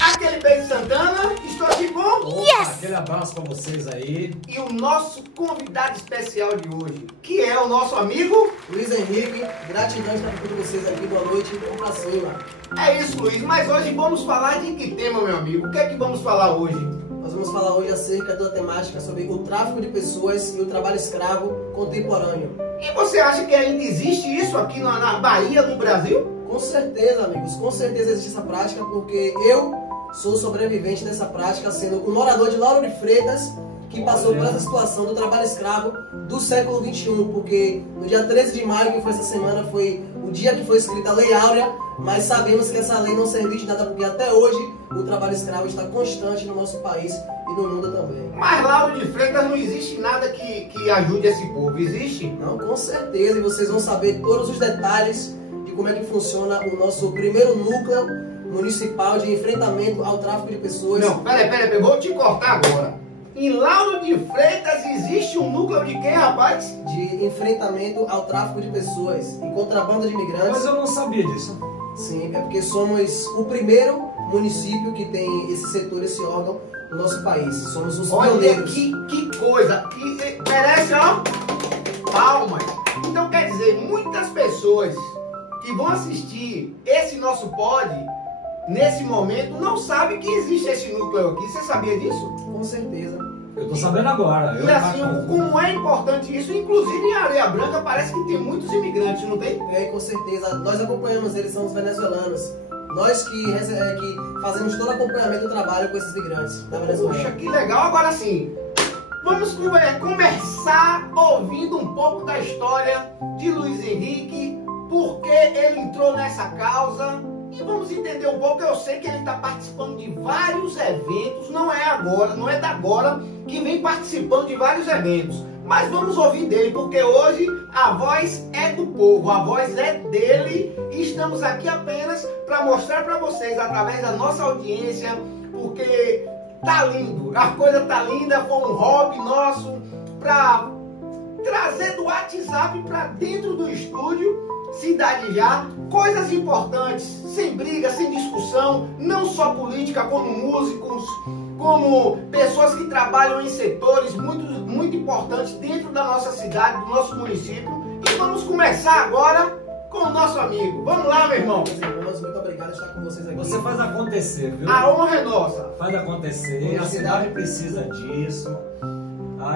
Aquele beijo de Santana, estou aqui com... Yes! Aquele abraço pra vocês aí. E o nosso convidado especial de hoje, que é o nosso amigo... Luiz Henrique, gratidão estar com vocês aqui, boa noite, vamos pra cima. É isso, Luiz, mas hoje vamos falar de que tema, meu amigo? O que é que vamos falar hoje? Nós vamos falar hoje acerca da temática sobre o tráfico de pessoas e o trabalho escravo contemporâneo. E você acha que ainda existe isso aqui na Bahia, no Brasil? Com certeza, amigos, com certeza existe essa prática, porque eu sou sobrevivente dessa prática, sendo um morador de Lauro de Freitas, que passou por essa situação do trabalho escravo do século XXI, porque no dia 13 de maio, que foi essa semana, foi o dia que foi escrita a Lei Áurea, mas sabemos que essa lei não serviu de nada, porque até hoje o trabalho escravo está constante no nosso país e no mundo também. Mas Lauro de Freitas não existe nada que ajude esse povo, existe? Não, com certeza, e vocês vão saber todos os detalhes de como é que funciona o nosso primeiro núcleo municipal de enfrentamento ao tráfico de pessoas. Não, peraí, vou te cortar agora. Em Lauro de Freitas existe um núcleo de quem, rapaz? De enfrentamento ao tráfico de pessoas e contrabando de imigrantes. Mas eu não sabia disso. Sim, é porque somos o primeiro município que tem esse setor, esse órgão no nosso país. Somos os pioneiros. Que coisa, que merece, ó, palmas. Então quer dizer, muitas pessoas que vão assistir esse nosso pod, nesse momento, não sabem que existe esse núcleo aqui. Você sabia disso? Com certeza. Eu tô sabendo agora. E assim, como é importante isso, inclusive em Areia Branca parece que tem muitos imigrantes, não tem? É, com certeza. Nós acompanhamos eles, são os venezuelanos. Nós que fazemos todo o acompanhamento do trabalho com esses migrantes da Venezuela. Poxa, que legal. Agora sim, vamos começar ouvindo um pouco da história de Luiz Henrique, por que ele entrou nessa causa. E vamos entender um pouco. Eu sei que ele está participando de vários eventos, não é agora, não é da agora que vem participando de vários eventos. Mas vamos ouvir dele, porque hoje a voz é do povo, a voz é dele. E estamos aqui apenas para mostrar para vocês, através da nossa audiência, porque tá lindo, a coisa tá linda, foi um hobby nosso para trazer do WhatsApp para dentro do estúdio. Cidade Já, coisas importantes, sem briga, sem discussão, não só política, como músicos, como pessoas que trabalham em setores muito importantes dentro da nossa cidade, do nosso município. E vamos começar agora com o nosso amigo. Vamos lá, meu irmão. Meus irmãos, muito obrigado por estar com vocês aqui. Você faz acontecer, viu? A honra é nossa. Faz acontecer, a cidade precisa disso.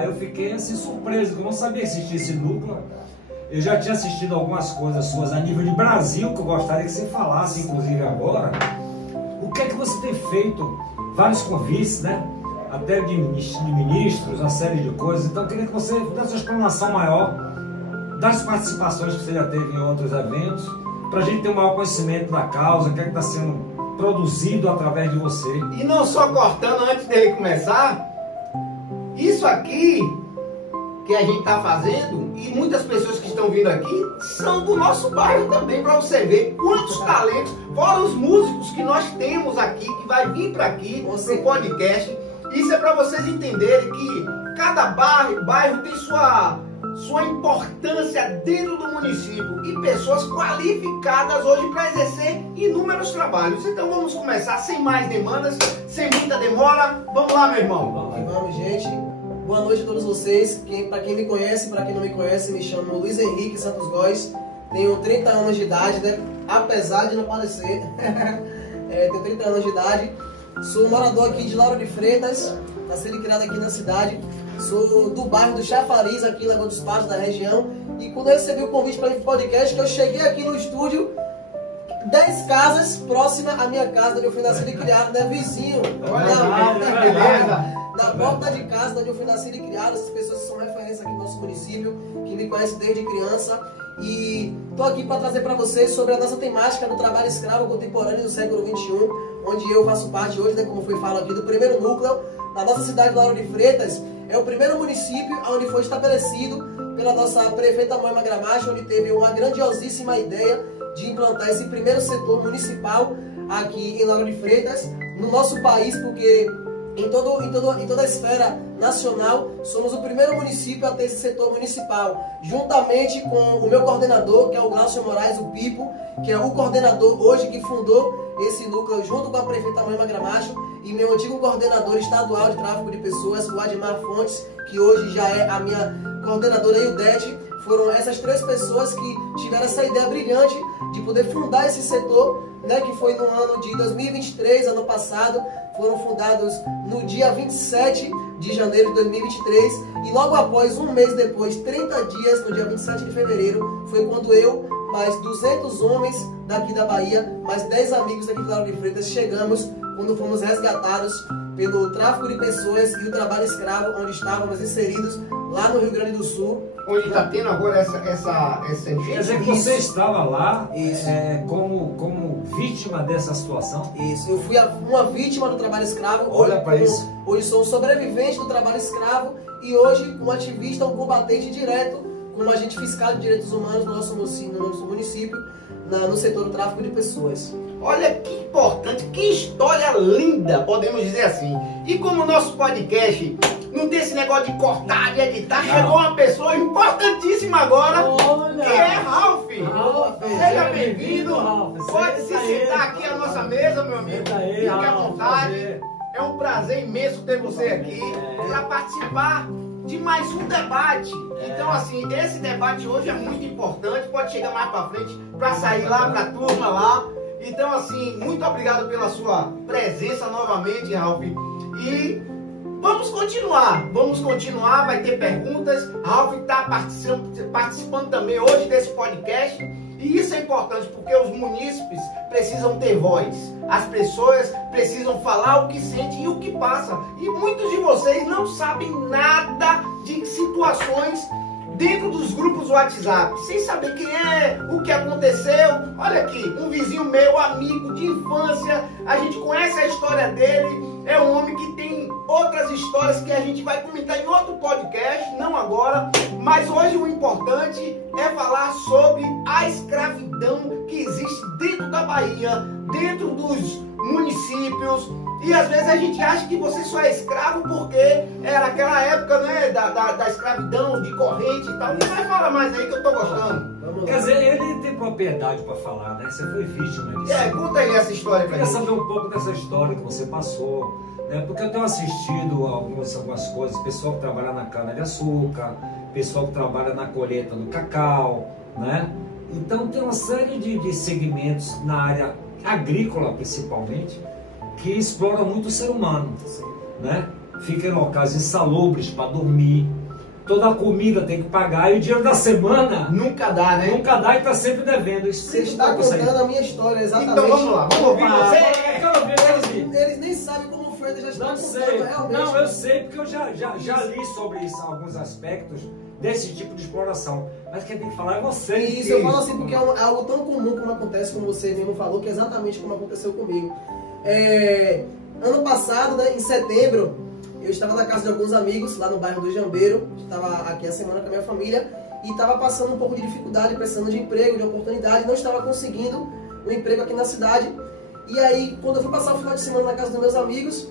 Eu fiquei assim surpreso, que eu não sabia que existia esse núcleo. Eu já tinha assistido algumas coisas suas a nível de Brasil, que eu gostaria que você falasse, inclusive agora. O que é que você tem feito? Vários convites, né? Até de ministros, uma série de coisas. Então eu queria que você desse uma explanação maior das participações que você já teve em outros eventos, para a gente ter um maior conhecimento da causa, o que é que está sendo produzido através de você. E não só cortando antes dele começar, isso aqui que a gente está fazendo, e muitas pessoas que estão vindo aqui são do nosso bairro também, para você ver quantos talentos, fora os músicos que nós temos aqui, que vai vir para aqui, no podcast. Isso é para vocês entenderem que cada bairro tem sua importância dentro do município e pessoas qualificadas hoje para exercer inúmeros trabalhos. Então vamos começar sem mais demandas, sem muita demora. Vamos lá, meu irmão. Vamos, gente. Boa noite a todos vocês. Para quem me conhece, para quem não me conhece, me chamo Luiz Henrique Santos Góes. Tenho 30 anos de idade, né? Apesar de não parecer. Tenho 30 anos de idade. Sou morador aqui de Lauro de Freitas, nascido e criado aqui na cidade. Sou do bairro do Chafariz, aqui em Lagoa dos Patos, da região. E quando eu recebi o convite para ir para o podcast, que eu cheguei aqui no estúdio, 10 casas próxima à minha casa, onde eu fui nascido e criado, né? Vizinho. Na porta de casa, onde eu fui nascido e criado. Essas pessoas são referência aqui no nosso município, que me conhecem desde criança. E estou aqui para trazer para vocês sobre a nossa temática do trabalho escravo contemporâneo do século XXI, onde eu faço parte hoje, né, como foi falado aqui, do primeiro núcleo da nossa cidade de Lauro de Freitas. É o primeiro município onde foi estabelecido pela nossa prefeita Moema Gramacho, onde teve uma grandiosíssima ideia de implantar esse primeiro setor municipal aqui em Lauro de Freitas, no nosso país, porque Em toda a esfera nacional, somos o primeiro município a ter esse setor municipal, juntamente com o meu coordenador, que é o Glaucio Moraes, o Pipo, que é o coordenador hoje que fundou esse núcleo junto com a prefeita Moema Gramacho, e meu antigo coordenador estadual de tráfico de pessoas, o Admar Fontes, que hoje já é a minha coordenadora Ildete. Foram essas 3 pessoas que tiveram essa ideia brilhante de poder fundar esse setor, né, que foi no ano de 2023, ano passado. Foram fundados no dia 27 de janeiro de 2023 e logo após, um mês depois, 30 dias, no dia 27 de fevereiro, foi quando eu, mais 200 homens daqui da Bahia, mais 10 amigos daqui do Lauro de Freitas, chegamos quando fomos resgatados pelo tráfico de pessoas e o trabalho escravo, onde estávamos inseridos lá no Rio Grande do Sul. Onde está tendo agora essa enchente. Quer dizer que você estava lá como vítima dessa situação? Isso, eu fui uma vítima do trabalho escravo. Olha para isso. Hoje sou um sobrevivente do trabalho escravo e hoje um ativista, um combatente direto, como agente fiscal de direitos humanos no nosso município, no setor do tráfico de pessoas. Olha que importante, que história linda, podemos dizer assim. E como o nosso podcast não tem esse negócio de cortar, de editar, chegou uma pessoa importantíssima agora, olha, que é Ralph. Seja bem-vindo, bem-vindo. Ralph. Pode se sentar aqui à nossa mesa, meu amigo. Fique à vontade. É um prazer imenso ter você aqui para participar de mais um debate. Então, assim, esse debate hoje é muito importante. Pode chegar mais para frente para sair lá para a turma lá. Então, assim, muito obrigado pela sua presença novamente, Ralph. E vamos continuar, vai ter perguntas. Ralph está participando também hoje desse podcast. E isso é importante porque os munícipes precisam ter voz. As pessoas precisam falar o que sentem e o que passa. E muitos de vocês não sabem nada de situações dentro dos grupos WhatsApp, sem saber quem é, o que aconteceu. Olha aqui, um vizinho meu, amigo de infância, a gente conhece a história dele, é um homem que tem outras histórias que a gente vai comentar em outro podcast, não agora, mas hoje o importante é falar sobre a escravidão que existe dentro da Bahia, dentro dos municípios. E às vezes a gente acha que você só é escravo porque era aquela época, né, da escravidão, de corrente e tal. Mas fala mais aí que eu tô gostando. Quer dizer, ele tem propriedade para falar, né? Você foi vítima disso. Conta aí essa história pra gente. Eu queria saber um pouco dessa história que você passou, né? Porque eu tenho assistido algumas coisas, pessoal que trabalha na cana-de-açúcar, pessoal que trabalha na colheita do cacau, né? Então tem uma série de segmentos na área agrícola, principalmente, que explora muito o ser humano, né? Fica em locais insalubres para dormir, toda a comida tem que pagar e o dinheiro da semana nunca dá, né? Nunca dá e está sempre devendo. Você está contando a minha história, exatamente. Então vamos lá, vamos ouvir você. Eles nem sabem como o Fred já está contando realmente. Não, eu sei porque eu já li sobre isso, alguns aspectos desse tipo de exploração. Mas quem tem que falar é você. Isso, eu falo assim porque é algo tão comum como acontece, como você mesmo falou, que é exatamente como aconteceu comigo. Ano passado, né, em setembro, eu estava na casa de alguns amigos lá no bairro do Jambeiro. Estava aqui a semana com a minha família e estava passando um pouco de dificuldade, precisando de emprego, de oportunidade, não estava conseguindo um emprego aqui na cidade. E aí, quando eu fui passar o final de semana na casa dos meus amigos,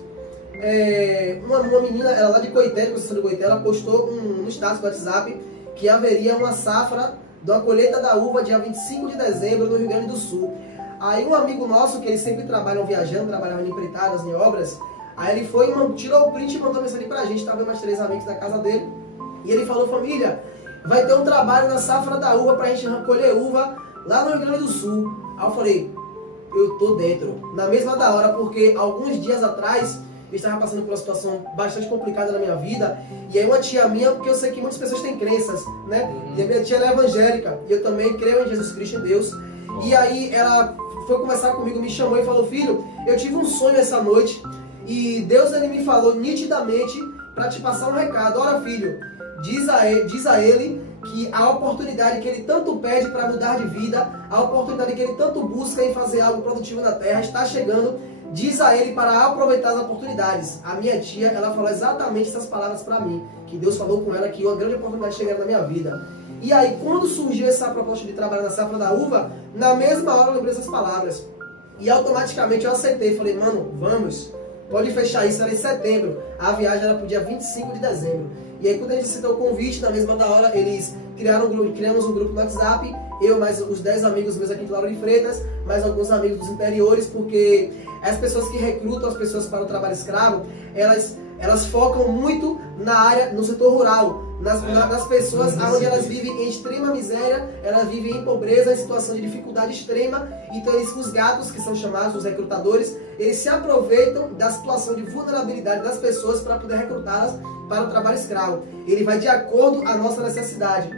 uma menina, ela lá de Coité, de Coité, ela postou no status do WhatsApp que haveria uma safra da colheita da uva dia 25 de dezembro no Rio Grande do Sul. Aí um amigo nosso, que eles sempre trabalham viajando, trabalham em empreitadas, em obras, aí ele foi e tirou o print e mandou mensagem pra gente, tava mais 3 amigos da casa dele, e ele falou: família, vai ter um trabalho na safra da uva pra gente colher uva lá no Rio Grande do Sul. Aí eu falei: eu tô dentro, na mesma da hora, porque alguns dias atrás eu estava passando por uma situação bastante complicada na minha vida, e aí uma tia minha, porque eu sei que muitas pessoas têm crenças, né, e a minha tia é evangélica, e eu também creio em Jesus Cristo, em Deus, e aí ela foi conversar comigo, me chamou e falou: filho, eu tive um sonho essa noite, e Deus ele me falou nitidamente para te passar um recado. Ora, filho, diz a ele que a oportunidade que ele tanto pede para mudar de vida, a oportunidade que ele tanto busca em fazer algo produtivo na terra, está chegando. Diz a ele para aproveitar as oportunidades. A minha tia, ela falou exatamente essas palavras para mim, que Deus falou com ela que uma grande oportunidade chegaria na minha vida. E aí, quando surgiu essa proposta de trabalhar na safra da uva, na mesma hora eu lembrei essas palavras. E automaticamente eu aceitei, falei: mano, vamos. pode fechar isso, era em setembro. A viagem era pro dia 25 de dezembro. E aí quando a gente citou o convite, na mesma da hora, eles criamos um grupo no WhatsApp, eu mais os 10 amigos meus aqui de Lauro de Freitas, mais alguns amigos dos interiores, porque as pessoas que recrutam as pessoas para o trabalho escravo, elas focam muito na área, no setor rural, nas pessoas onde elas vivem em extrema miséria, elas vivem em pobreza, em situação de dificuldade extrema. Então os gatos, que são chamados os recrutadores, eles se aproveitam da situação de vulnerabilidade das pessoas para poder recrutá-las para o trabalho escravo. Ele vai de acordo com a nossa necessidade.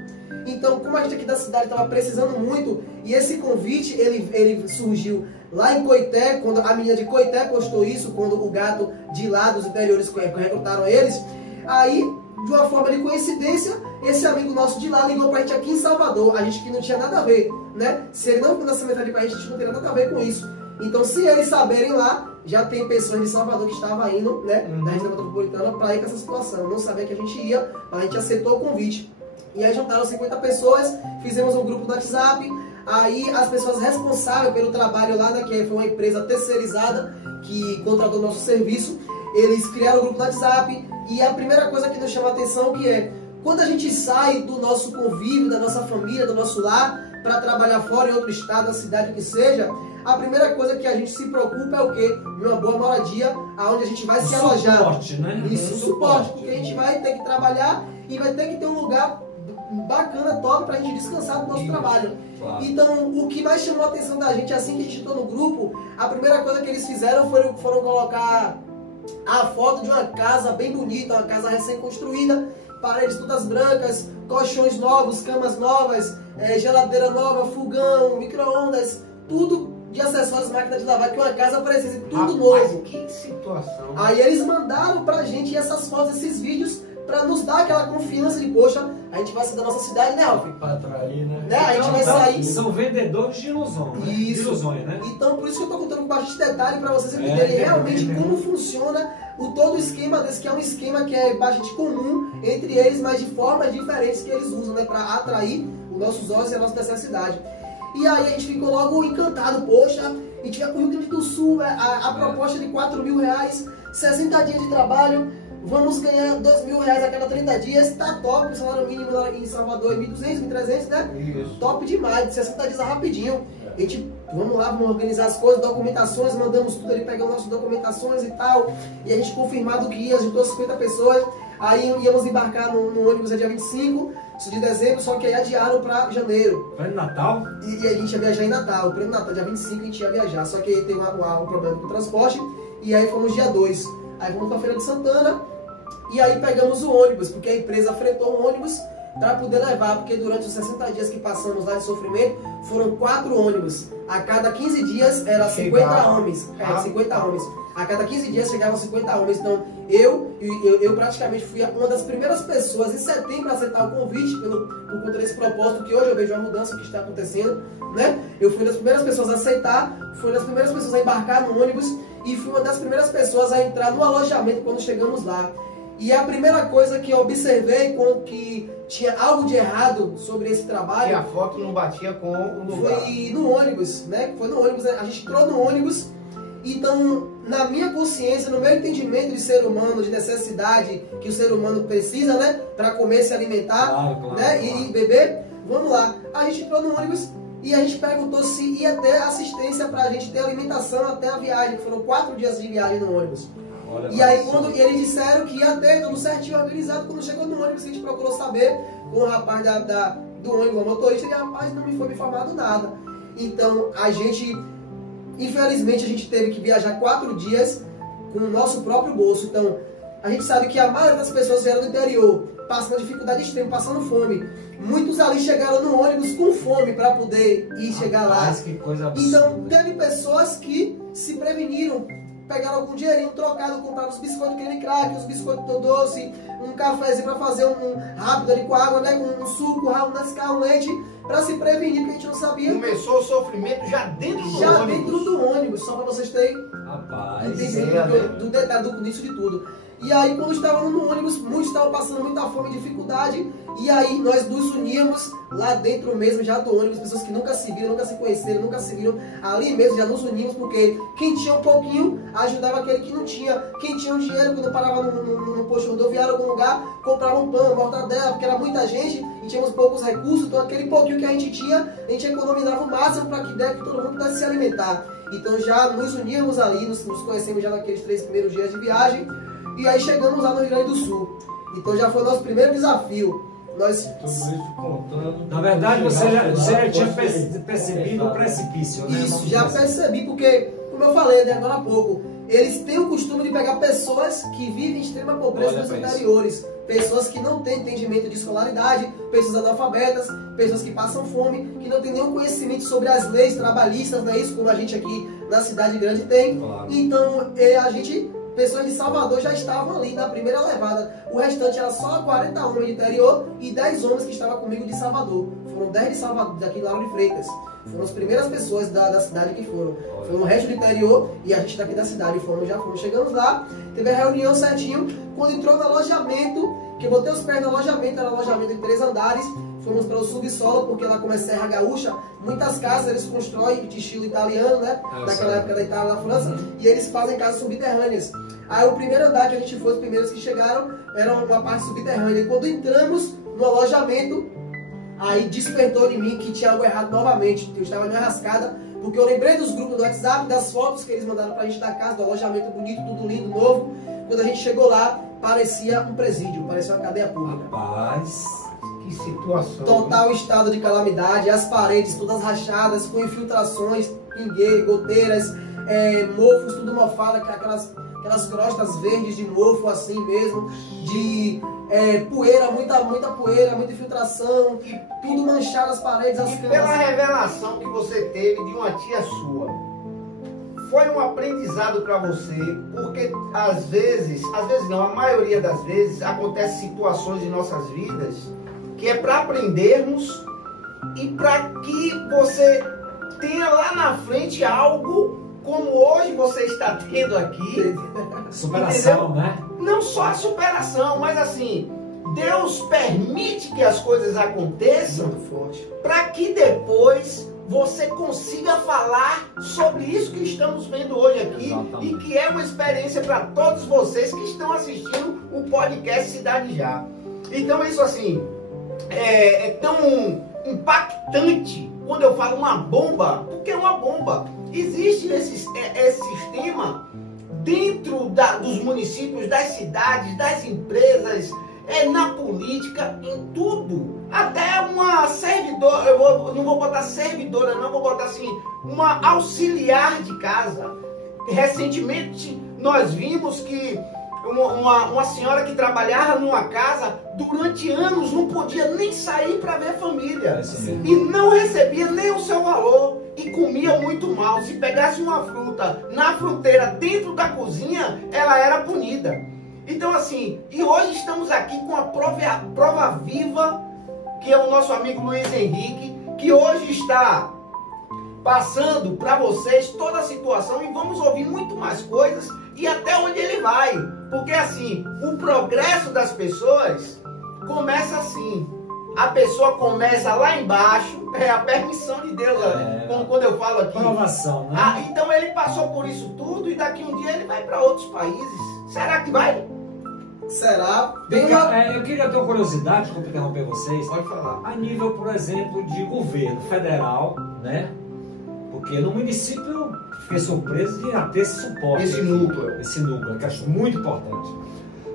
Então, como a gente aqui da cidade estava precisando muito, e esse convite ele surgiu lá em Coité, quando a menina de Coité postou isso, quando o gato de lá dos interiores recrutaram eles, aí, de uma forma de coincidência, esse amigo nosso de lá ligou pra gente aqui em Salvador, a gente que não tinha nada a ver, né? Se ele não pudesse mentalidade com a gente não teria nada a ver com isso. Então, se eles saberem lá, já tem pessoas de Salvador que estavam indo, né, da região metropolitana, para ir com essa situação. Não sabia que a gente ia, mas a gente aceitou o convite. E aí juntaram 50 pessoas, fizemos um grupo no WhatsApp, aí as pessoas responsáveis pelo trabalho lá, né, que foi uma empresa terceirizada que contratou nosso serviço, eles criaram o grupo no WhatsApp, e a primeira coisa que nos chama a atenção que é, quando a gente sai do nosso convívio, da nossa família, do nosso lar, para trabalhar fora em outro estado, na cidade, o que seja, a primeira coisa que a gente se preocupa é o quê? Uma boa moradia, aonde a gente vai se alojar. Suporte, né? Isso, suporte, porque a gente vai ter que trabalhar e vai ter que ter um lugar bacana, top, pra gente descansar do nosso trabalho. Claro. Então, o que mais chamou a atenção da gente, assim que a gente entrou no grupo, a primeira coisa que eles fizeram foram colocar a foto de uma casa bem bonita, uma casa recém-construída, paredes todas brancas, colchões novos, camas novas, geladeira nova, fogão, micro-ondas, tudo de acessórios, máquina de lavar, que uma casa precisa, tudo novo. Que situação. Aí eles mandaram pra gente essas fotos, esses vídeos, pra nos dar aquela confiança de, poxa, a gente vai sair da nossa cidade, né, Alfred? Para atrair, né? A gente vai sair. São vendedores de ilusões, né? Isso. De ilusões, né? Então, por isso que eu tô contando com bastante detalhe pra vocês entenderem realmente como funciona todo o esquema desse, que é um esquema que é bastante comum entre eles, mas de formas diferentes que eles usam, né, pra atrair os nossos olhos e a nossa necessidade. E aí a gente ficou logo encantado, poxa, a gente vai pro Rio Grande do Sul, a proposta de R$4.000, 60 dias de trabalho, vamos ganhar R$2.000 a cada 30 dias, tá top, o salário mínimo lá em Salvador é 1.200, 1.300, né? Isso. Top demais, 60 dias rapidinho. A gente, vamos lá, vamos organizar as coisas, documentações, mandamos tudo ali, pegamos nossas documentações e tal, e a gente confirmado que ia, juntou 50 pessoas, aí íamos embarcar no ônibus dia 25 de dezembro, só que aí adiaram para janeiro. Vai no Natal? E a gente ia viajar em Natal, prêmio Natal, dia 25 a gente ia viajar, só que aí tem um problema com o transporte, e aí fomos dia 2. Aí fomos para a Feira de Santana, e aí pegamos o ônibus, porque a empresa fretou o ônibus para poder levar, porque durante os 60 dias que passamos lá de sofrimento, foram 4 ônibus. A cada 15 dias era 50 homens. 50 homens. A cada 15 dias chegavam 50 homens. Então, eu praticamente fui uma das primeiras pessoas em setembro a aceitar o convite por conta desse propósito, que hoje eu vejo a mudança que está acontecendo, né? Eu fui uma das primeiras pessoas a aceitar, fui uma das primeiras pessoas a embarcar no ônibus e fui uma das primeiras pessoas a entrar no alojamento quando chegamos lá. E a primeira coisa que eu observei quando que tinha algo de errado sobre esse trabalho... E a foto não batia com o lugar. Foi no ônibus, né? Foi no ônibus, a gente entrou no ônibus, então, na minha consciência, no meu entendimento de ser humano, de necessidade que o ser humano precisa, né? Para comer, se alimentar, claro, né? E beber, vamos lá. A gente entrou no ônibus e a gente perguntou se ia ter assistência para a gente ter alimentação até a viagem, foram 4 dias de viagem no ônibus. Olha, e aí quando eles disseram que ia ter tudo certinho, organizado, quando chegou no ônibus a gente procurou saber com o rapaz do ônibus, o motorista, e rapaz, não me foi informado nada. Então a gente, infelizmente, a gente teve que viajar 4 dias com o nosso próprio bolso. Então a gente sabe que a maioria das pessoas vieram do interior, passando dificuldade extrema, passando fome. Muitos ali chegaram no ônibus com fome para poder ir chegar lá. Que coisa absurda. Então teve pessoas que se preveniram, pegaram algum dinheirinho trocado, compraram os biscoitos creme crack, os biscoitos doce, um cafezinho para fazer um rápido ali com água, né, um suco, um Nescau, um leite, para se prevenir, porque a gente não sabia. Começou o sofrimento já dentro do ônibus. Já dentro do ônibus, só para vocês terem Rapaz, do detalhe do início de tudo. E aí, quando estávamos no ônibus, muitos estavam passando muita fome e dificuldade. E aí, nós nos uníamos lá dentro mesmo, já do ônibus, pessoas que nunca se viram, nunca se conheceram, nunca se viram. Ali mesmo, já nos unimos, porque quem tinha um pouquinho ajudava aquele que não tinha. Quem tinha um dinheiro, quando parava no posto rodoviário, em algum lugar, comprava um pão, uma mortadela, porque era muita gente e tínhamos poucos recursos. Então, aquele pouquinho que a gente tinha, a gente economizava o máximo para que todo mundo pudesse se alimentar. Então, já nos uníamos ali, nos conhecemos já naqueles 3 primeiros dias de viagem. E aí chegamos lá no Rio Grande do Sul. Então já foi o nosso primeiro desafio. Nós... Tudo isso contando. Na verdade, você já tinha percebido o precipício, né? Isso, já percebi, porque, como eu falei, né, agora há pouco, eles têm o costume de pegar pessoas que vivem em extrema pobreza nos interiores. Pessoas que não têm entendimento de escolaridade, pessoas analfabetas, pessoas que passam fome, que não têm nenhum conhecimento sobre as leis trabalhistas, não é isso? Como a gente aqui na cidade grande tem. Claro. Então, pessoas de Salvador já estavam ali na primeira levada. O restante era só 40 homens de interior e 10 homens que estavam comigo de Salvador. Foram 10 de Salvador, daqui de Lauro de Freitas. Foram as primeiras pessoas da cidade que foram. Foi o resto do interior e a gente daqui da cidade. Chegamos lá, teve a reunião certinho. Quando entrou no alojamento, que eu botei os pés no alojamento, era um alojamento de 3 andares. Fomos para o subsolo, porque lá como é Serra Gaúcha, muitas casas eles constroem de estilo italiano, né? Naquela época da Itália, na França, e eles fazem casas subterrâneas. Aí o primeiro andar que a gente foi, os primeiros que chegaram, era uma parte subterrânea. E quando entramos no alojamento, aí despertou em mim que tinha algo errado novamente. Eu estava meio arrascada, porque eu lembrei dos grupos do WhatsApp, das fotos que eles mandaram pra gente da casa, do alojamento bonito, tudo lindo, novo. Quando a gente chegou lá, parecia um presídio, parecia uma cadeia pública. Rapaz, Que situação. Total estado de calamidade, as paredes todas rachadas, com infiltrações, pingueiros, goteiras, mofos, tudo mofado, aquelas crostas verdes de mofo assim mesmo, de poeira, muita poeira, muita infiltração, tudo manchado as paredes, as camas. Pela revelação que você teve de uma tia sua, foi um aprendizado para você, porque às vezes não, a maioria das vezes, acontecem situações em nossas vidas que é para aprendermos e para que você tenha lá na frente algo como hoje você está tendo aqui. superação, Entendeu? né? Não só a superação, mas assim, Deus permite que as coisas aconteçam Muito forte. para que depois você consiga falar sobre isso que estamos vendo hoje aqui. Exatamente. E que é uma experiência para todos vocês que estão assistindo o podcast Cidade Já. Então isso assim, é tão impactante quando eu falo uma bomba, porque é uma bomba. Existe esse sistema dentro dos municípios, das cidades, das empresas, na política, em tudo. Até uma servidora, não vou botar servidora, não, vou botar assim, uma auxiliar de casa. Recentemente nós vimos que uma senhora que trabalhava numa casa, durante anos não podia nem sair para ver a família. E não recebia nem o seu valor. E comia muito mal. Se pegasse uma fruta na fruteira dentro da cozinha, ela era punida. Então assim, e hoje estamos aqui com a prova viva, que é o nosso amigo Luiz Henrique, que hoje está passando para vocês toda a situação e vamos ouvir muito mais coisas e até onde ele vai. Porque assim, o progresso das pessoas começa assim. A pessoa começa lá embaixo, é a permissão de Deus, quando eu falo aqui. Provação, né? Então ele passou por isso tudo e daqui um dia ele vai para outros países. Será que vai? Será? Eu queria ter uma curiosidade, desculpa interromper vocês. Pode falar. A nível, por exemplo, de governo federal, né? Porque no município eu fiquei surpreso de ter esse suporte. Esse núcleo. Esse núcleo, que eu acho muito importante.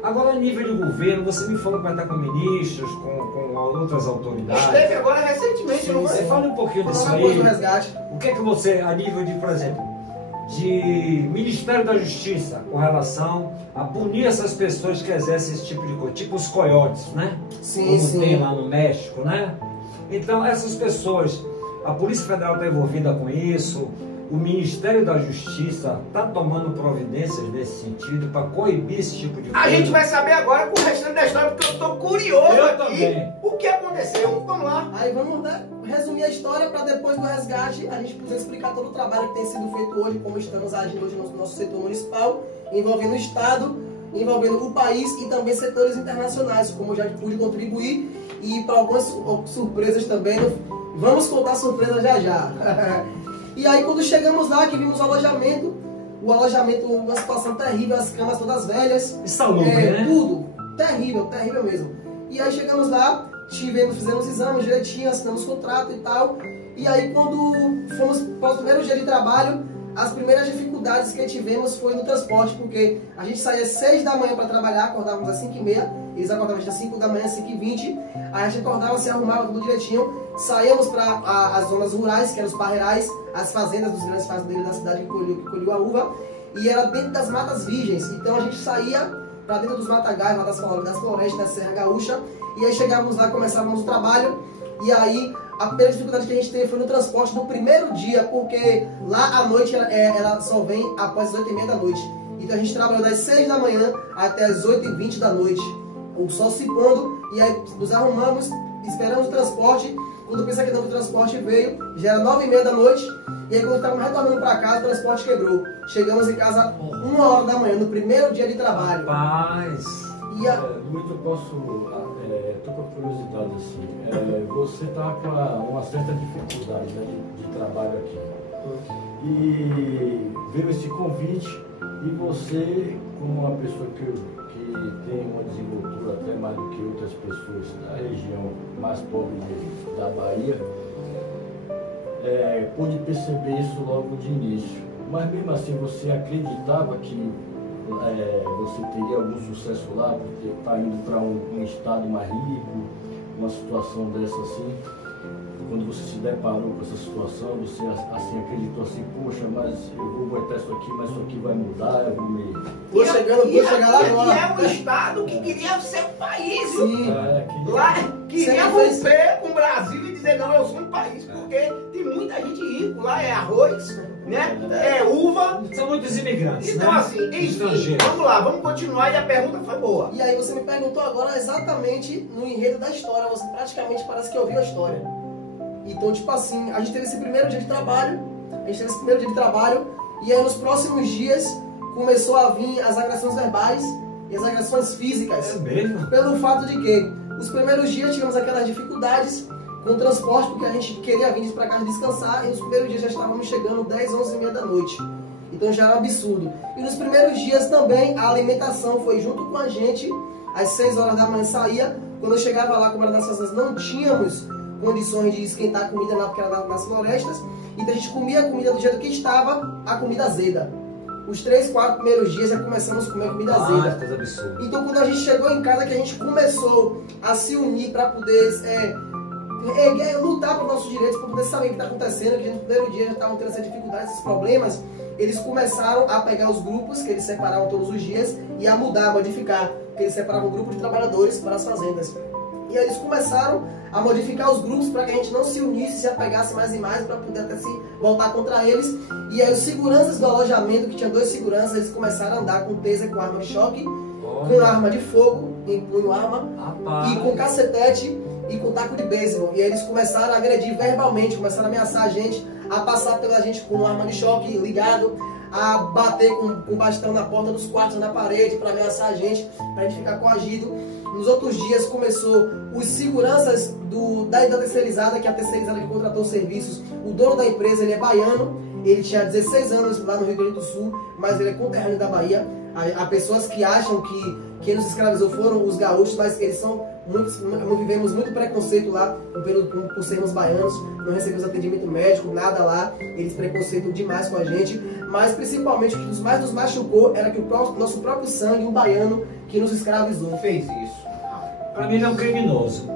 Agora, a nível de governo, você me falou que vai estar com ministros, com outras autoridades. Esteve agora recentemente, não Você foi? fala um pouquinho disso Depois aí. do resgate. O que é que você, a nível de, por exemplo, de Ministério da Justiça, com relação a punir essas pessoas que exercem esse tipo de coisa, tipo os coiotes, né? Sim, como sim. tem lá no México, né? Então, essas pessoas, a Polícia Federal está envolvida com isso, o Ministério da Justiça está tomando providências nesse sentido para coibir esse tipo de coisa. A gente vai saber agora com o restante da história, porque eu estou curioso Eu aqui. também. O que aconteceu? Vamos lá. Aí vamos, né? resumir a história para depois do resgate a gente poder explicar todo o trabalho que tem sido feito hoje, como estamos agindo hoje no nosso setor municipal, envolvendo o Estado, envolvendo o país e também setores internacionais, como eu já pude contribuir, e para algumas surpresas também. Vamos contar surpresa já já. E aí quando chegamos lá, que vimos o alojamento, uma situação terrível, as camas todas velhas, né? Tudo terrível, terrível mesmo. E aí chegamos lá, fizemos exames direitinho, assinamos contrato e tal. E aí quando fomos para o primeiro dia de trabalho, as primeiras dificuldades que tivemos foi no transporte, porque a gente saía às 6 da manhã para trabalhar, acordávamos às 5h30, eles acordavam às 5 da manhã, 5h20, aí a gente acordava, se arrumava tudo direitinho, saíamos para as zonas rurais, que eram os parreirais, as fazendas dos grandes fazendeiros da cidade que colhiu a uva, e era dentro das matas virgens, então a gente saía para dentro dos matagais, lá das florestas, da Serra Gaúcha, e aí chegávamos lá, começávamos o trabalho, e aí a primeira dificuldade que a gente teve foi no transporte no primeiro dia, porque lá à noite ela só vem após as 8h30 da noite. Então a gente trabalhou das 6 da manhã até as 8h20 da noite, o sol se pondo, e aí nos arrumamos, esperamos o transporte. Quando pensa que não, o transporte veio, já era 9h30 da noite, e aí quando estávamos retornando para casa, o transporte quebrou. Chegamos em casa 1h da manhã, no primeiro dia de trabalho. Rapaz! Luiz, eu posso... Estou com curiosidade assim. Você está com uma certa dificuldade, né, de trabalho aqui. E veio esse convite, e você, como uma pessoa que tem uma desenvoltura até mais do que outras pessoas da região mais pobre da Bahia, pôde perceber isso logo de início. Mas mesmo assim, você acreditava que você teria algum sucesso lá, porque está indo para um estado mais rico, uma situação dessa assim? Quando você se deparou com essa situação, você assim acreditou assim, poxa, mas eu vou botar isso aqui, mas isso aqui vai mudar, eu vou me... Vou chegar lá agora. E é um estado que queria ser um país. Sim. Lá queria romper com o Brasil e dizer, não, eu sou um país, porque tem muita gente rica, lá é arroz, né? É uva. São muitos imigrantes, então, né? assim, enfim, vamos lá, vamos continuar, e a pergunta foi boa. E aí você me perguntou agora exatamente no enredo da história, você praticamente parece que ouviu a história. Então, tipo assim, a gente teve esse primeiro dia de trabalho, e aí nos próximos dias começou a vir as agressões verbais e as agressões físicas. É mesmo? Pelo fato de que os primeiros dias tivemos aquelas dificuldades com o transporte, porque a gente queria vir para casa descansar, e nos primeiros dias já estávamos chegando 10, 11h30 da noite. Então já era um absurdo. E nos primeiros dias também a alimentação foi junto com a gente, às 6 horas da manhã saía, quando eu chegava lá, como era das fazendas, não tínhamos condições de esquentar a comida lá, porque era nas florestas, então a gente comia a comida do jeito que estava, a comida azeda. Os 3, 4 primeiros dias já começamos a comer comida azeda. Coisa absurda. Então quando a gente chegou em casa, que a gente começou a se unir para poder lutar pelos nossos direitos, para poder saber o que está acontecendo, que no primeiro dia já estavam tendo essa dificuldade, esses problemas, eles começaram a pegar os grupos que eles separavam todos os dias e a mudar, a modificar, porque eles separavam o grupo de trabalhadores para as fazendas. E aí eles começaram a modificar os grupos para que a gente não se unisse, se apegasse mais e mais, para poder até se voltar contra eles. E aí os seguranças do alojamento, que tinha 2 seguranças, eles começaram a andar com taser, com arma de choque, com arma de fogo, em punho-arma, e com cacetete e com taco de beisebol. E aí eles começaram a agredir verbalmente, começaram a ameaçar a gente, a passar pela gente com arma de choque ligado, a bater com bastão na porta dos quartos, na parede, para ameaçar a gente ficar coagido. Nos outros dias começou os seguranças da terceirizada, que é a terceirizada que contratou os serviços. O dono da empresa, ele é baiano, ele tinha 16 anos lá no Rio Grande do Sul, mas ele é conterrâneo da Bahia. Há pessoas que acham que quem nos escravizou foram os gaúchos, mas eles são vivemos muito preconceito lá por sermos baianos, não recebemos atendimento médico, nada lá, eles preconceitam demais com a gente, mas principalmente o que mais nos machucou era que o nosso próprio sangue, um baiano que nos escravizou, fez isso. Pra mim ele é um criminoso.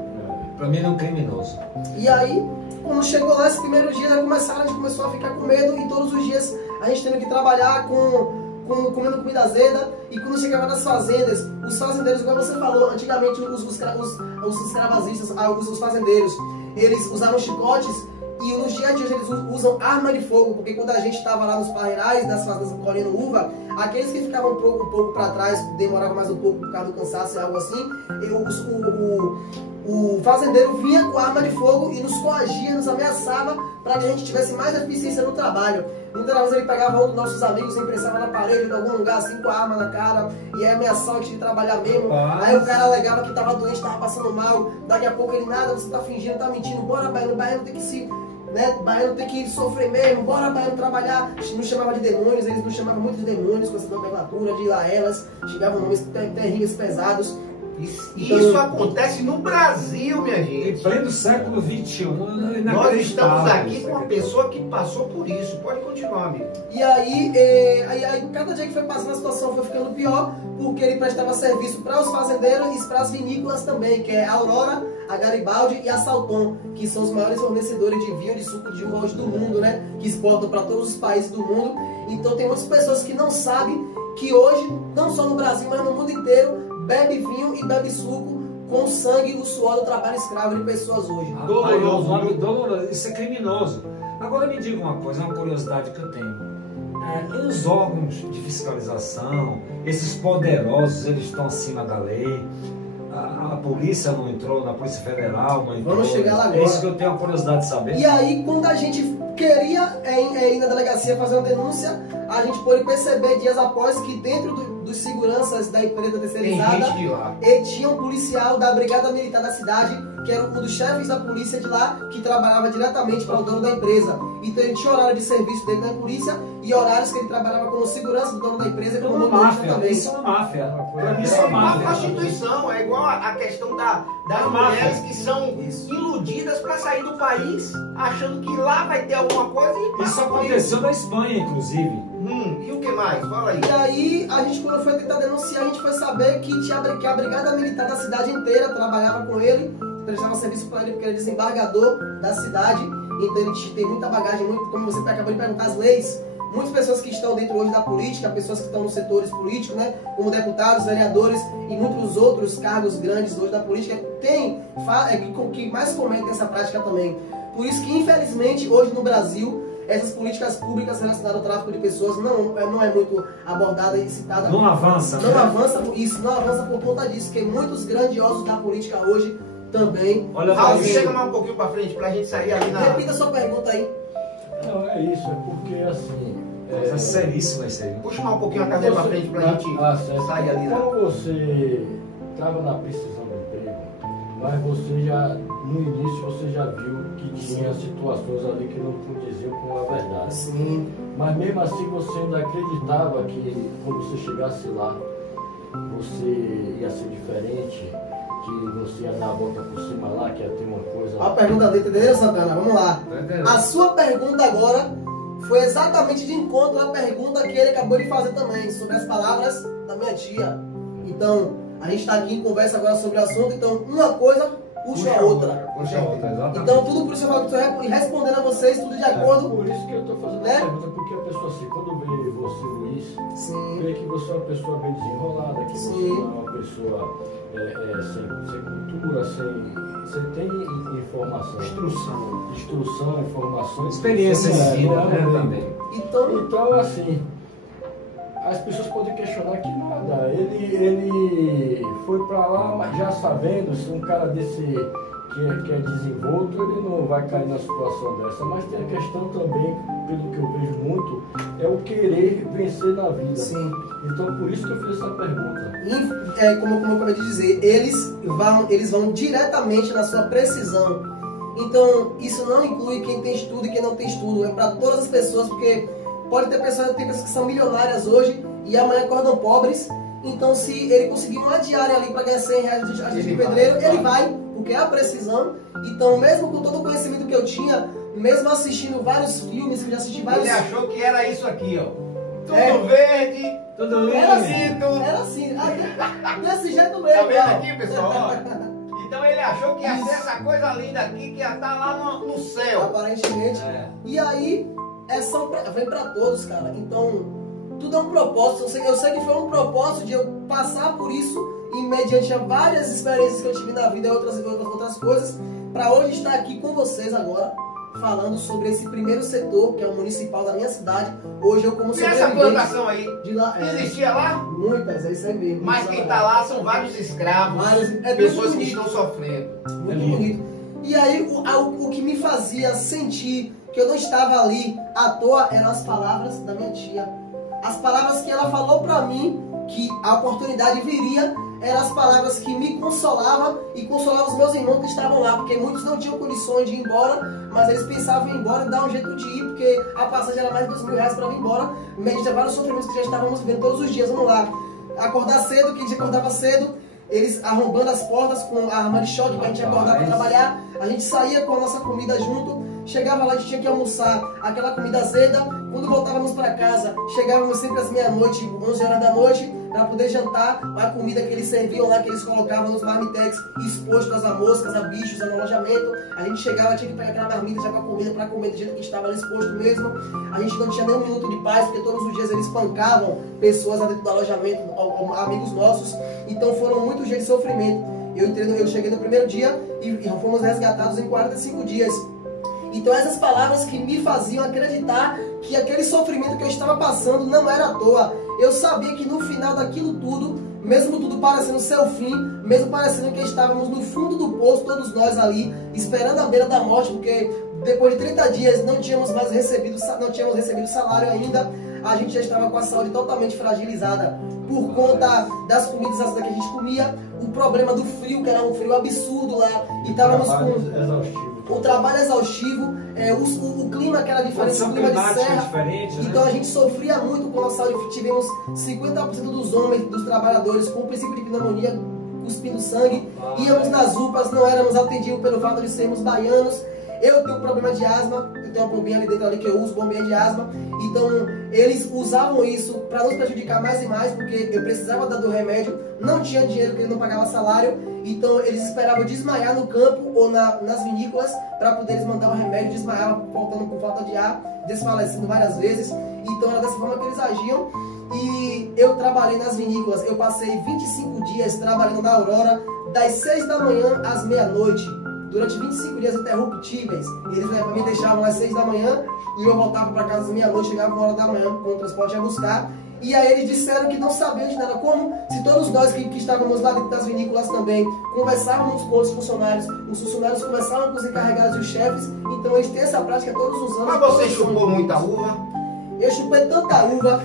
Pra mim ele é um criminoso. E aí, quando chegou lá esse primeiro dia, a gente começou a ficar com medo, e todos os dias a gente tendo que trabalhar comendo comida azeda. E quando chegava nas fazendas, os fazendeiros, como você falou, antigamente os escravazistas, os fazendeiros, eles usavam chicotes, e nos dias a dia eles usam arma de fogo, porque quando a gente estava lá nos parreirais, nas fazendas colhendo uva, aqueles que ficavam um pouco para trás, demoravam mais um pouco por causa do cansaço e algo assim, o fazendeiro vinha com arma de fogo e nos coagia, nos ameaçava para que a gente tivesse mais eficiência no trabalho. Muitas vezes ele pegava um dos nossos amigos e impressava na parede de algum lugar assim com a arma na cara e aí ameaçava que tinha de trabalhar mesmo. Aí o cara alegava que estava doente, estava passando mal. Daqui a pouco ele, nada, você está fingindo, está mentindo, bora baiano, o baiano tem que se... Né? Baiano tem que sofrer mesmo, bora baiano trabalhar. Nos chamava de demônios, eles nos chamavam muito de demônios, com essa nomenclatura, de laelas, xingavam nomes terríveis, pesados. Isso acontece no Brasil, minha gente. Em pleno século XXI. Nós estamos aqui com uma pessoa que passou por isso. Pode continuar, amigo. E aí, cada dia que foi passando a situação foi ficando pior, porque ele prestava serviço para os fazendeiros e para as vinícolas também, que é a Aurora, a Garibaldi e a Salton, que são os maiores fornecedores de vinho, de suco de uva hoje do mundo, né? Que exportam para todos os países do mundo. Então tem muitas pessoas que não sabem que hoje, não só no Brasil, mas no mundo inteiro, bebe vinho e bebe suco com o sangue e o suor do trabalho escravo de pessoas hoje. Doloroso, isso é criminoso. Agora me diga uma coisa, uma curiosidade que eu tenho. E os órgãos de fiscalização, esses poderosos, eles estão acima da lei? A polícia não entrou, na Polícia Federal não entrou? Vamos chegar lá agora. É isso que eu tenho a curiosidade de saber. E aí, quando a gente queria ir na delegacia fazer uma denúncia, a gente pôde perceber dias após que dentro dos seguranças da empresa terceirizada, tinha um policial da Brigada Militar da cidade, que era um dos chefes da polícia de lá, que trabalhava diretamente para o dono da empresa. Então ele tinha horário de serviço dentro da polícia e horários que ele trabalhava como segurança do dono da empresa. Como uma máfia, também. Isso é uma máfia. Para mim isso é uma máfia. A prostituição é igual a questão das mulheres que são iludidas para sair do país, achando que lá vai ter alguma coisa e isso aconteceu na Espanha, inclusive. E o que mais? Fala aí. E aí, a gente, quando foi tentar denunciar, a gente foi saber que a Brigada Militar da cidade inteira trabalhava com ele, prestava serviço para ele, porque ele é desembargador da cidade. Então ele tem muita bagagem, como você acabou de perguntar, as leis. Muitas pessoas que estão dentro hoje da política, pessoas que estão nos setores políticos, né, como deputados, vereadores e muitos outros cargos grandes hoje da política, que mais comentam essa prática também. Por isso que, infelizmente, hoje no Brasil, essas políticas públicas relacionadas ao tráfico de pessoas não é muito abordada e citada. Não avança, não avança isso, não avança por conta disso, que muitos grandiosos da política hoje também. Olha, chega mais um pouquinho para frente pra gente sair ali na... Repita a sua pergunta aí. Não, é isso, é porque assim... É seríssimo isso aí. Puxa mais um pouquinho a cadeira pra frente pra gente sair ali. Quando você estava na precisão do emprego, mas você já, no início, você já viu que tinha situações ali que não condiziam com a verdade. Sim. Mas mesmo assim você ainda acreditava que quando você chegasse lá, você ia ser diferente, que você ia dar a volta por cima lá, que ia ter uma coisa... A pergunta dele, entendeu, Santana? Vamos lá. A sua pergunta agora foi exatamente de encontro à pergunta que ele acabou de fazer também, sobre as palavras da minha tia. Então, a gente está aqui em conversa agora sobre o assunto, então uma coisa puxa a outra. Então, tudo por isso eu estou respondendo a vocês, tudo de acordo. Por isso que eu estou fazendo a pergunta, porque a pessoa assim, quando vê você, Luiz, vê que você é uma pessoa bem desenrolada, que você não é uma pessoa sem cultura, sem ter informação. Instrução, informações. Experiência em vida, né, também. Então, assim, as pessoas podem questionar que nada. Ele foi pra lá, mas já sabendo, se um cara desse que é desenvolto, ele não vai cair na situação dessa. Mas tem a questão também, pelo que eu vejo muito, é o querer vencer na vida. Sim. Então, por isso que eu fiz essa pergunta. Como eu acabei de dizer, eles vão diretamente na sua precisão. Então, isso não inclui quem tem estudo e quem não tem estudo. É para todas as pessoas, porque pode ter pessoas que são milionárias hoje e amanhã acordam pobres. Então, se ele conseguir uma diária ali para ganhar 100 reais de pedreiro, ele vai, porque é a precisão. Então, mesmo com todo o conhecimento que eu tinha, mesmo assistindo vários filmes, que eu já assisti vários... Ele achou que era isso aqui, ó. Tudo verde, tudo lindo. Era assim, desse jeito mesmo. Tá vendo aqui, pessoal? Então ele achou que ia ser essa coisa linda aqui, que ia estar lá no céu. Aparentemente. E aí, vem pra todos, cara. Então, tudo é um propósito. Eu sei que foi um propósito de eu passar por isso, e mediante várias experiências que eu tive na vida e outras coisas, para hoje estar aqui com vocês agora, falando sobre esse primeiro setor, que é o municipal da minha cidade. Hoje eu como E essa sobrevivente plantação aí? de lá. Existia lá? Muitas, é isso aí mesmo. Mas quem está lá são vários escravos, pessoas que estão sofrendo. Muito bonito. E aí o que me fazia sentir que eu não estava ali à toa eram as palavras da minha tia. As palavras que ela falou pra mim, que a oportunidade viria, eram as palavras que me consolavam e consolavam os meus irmãos que estavam lá, porque muitos não tinham condições de ir embora, mas eles pensavam em ir embora e dar um jeito de ir, porque a passagem era mais de R$2.000 para vir embora, mediante vários sofrimentos que já estávamos vivendo todos os dias. Vamos lá, acordar cedo, que a gente acordava cedo, eles arrombando as portas com a arma de choque para a gente acordar para trabalhar, a gente saía com a nossa comida junto, chegava lá, a gente tinha que almoçar aquela comida azeda. Quando voltávamos para casa, chegávamos sempre às meia-noite, 11 horas da noite, para poder jantar a comida que eles serviam lá, que eles colocavam nos marmitex, expostos a moscas, a bichos, a alojamento. A gente chegava, tinha que pegar aquela marmita já com a comida para comer do jeito que estava ali exposto mesmo. A gente não tinha nem um minuto de paz, porque todos os dias eles pancavam pessoas lá dentro do alojamento, amigos nossos. Então foram muitos dias de sofrimento. Eu cheguei no primeiro dia e fomos resgatados em 45 dias. Então essas palavras que me faziam acreditar que aquele sofrimento que eu estava passando não era à toa. Eu sabia que no final daquilo tudo, mesmo tudo parecendo ser o fim, mesmo parecendo que estávamos no fundo do poço, todos nós ali, esperando a beira da morte, porque depois de 30 dias não tínhamos recebido salário ainda, a gente já estava com a saúde totalmente fragilizada por conta das comidas que a gente comia, o problema do frio, que era um frio absurdo lá, e estávamos com o trabalho exaustivo, o clima que era diferente, o clima de serra, diferente, né? Então a gente sofria muito com a saúde. Tivemos 50% dos homens, dos trabalhadores, com o princípio de pneumonia, cuspindo sangue. Íamos nas UPAs, não éramos atendidos pelo fato de sermos baianos. Eu tenho um problema de asma, eu tenho uma bombinha ali dentro ali que eu uso, bombinha de asma. Então eles usavam isso para nos prejudicar mais e mais, porque eu precisava do remédio, não tinha dinheiro porque ele não pagava salário. Então eles esperavam desmaiar no campo ou nas vinícolas para poder eles mandar o remédio, desmaiava faltando por falta de ar, desfalecendo várias vezes. Então era dessa forma que eles agiam. E eu trabalhei nas vinícolas, eu passei 25 dias trabalhando na Aurora, das 6 da manhã às meia-noite. Durante 25 dias interruptíveis, eles me deixavam às 6 da manhã e eu voltava para casa às meia-noite, chegava 1 hora da manhã com o transporte a buscar. E aí eles disseram que não sabiam de nada, como se todos nós que estávamos lá dentro das vinícolas também conversávamos com os funcionários conversavam com os encarregados e os chefes, então eles têm essa prática todos os anos. Mas você chupou muita uva? Eu chupei tanta uva.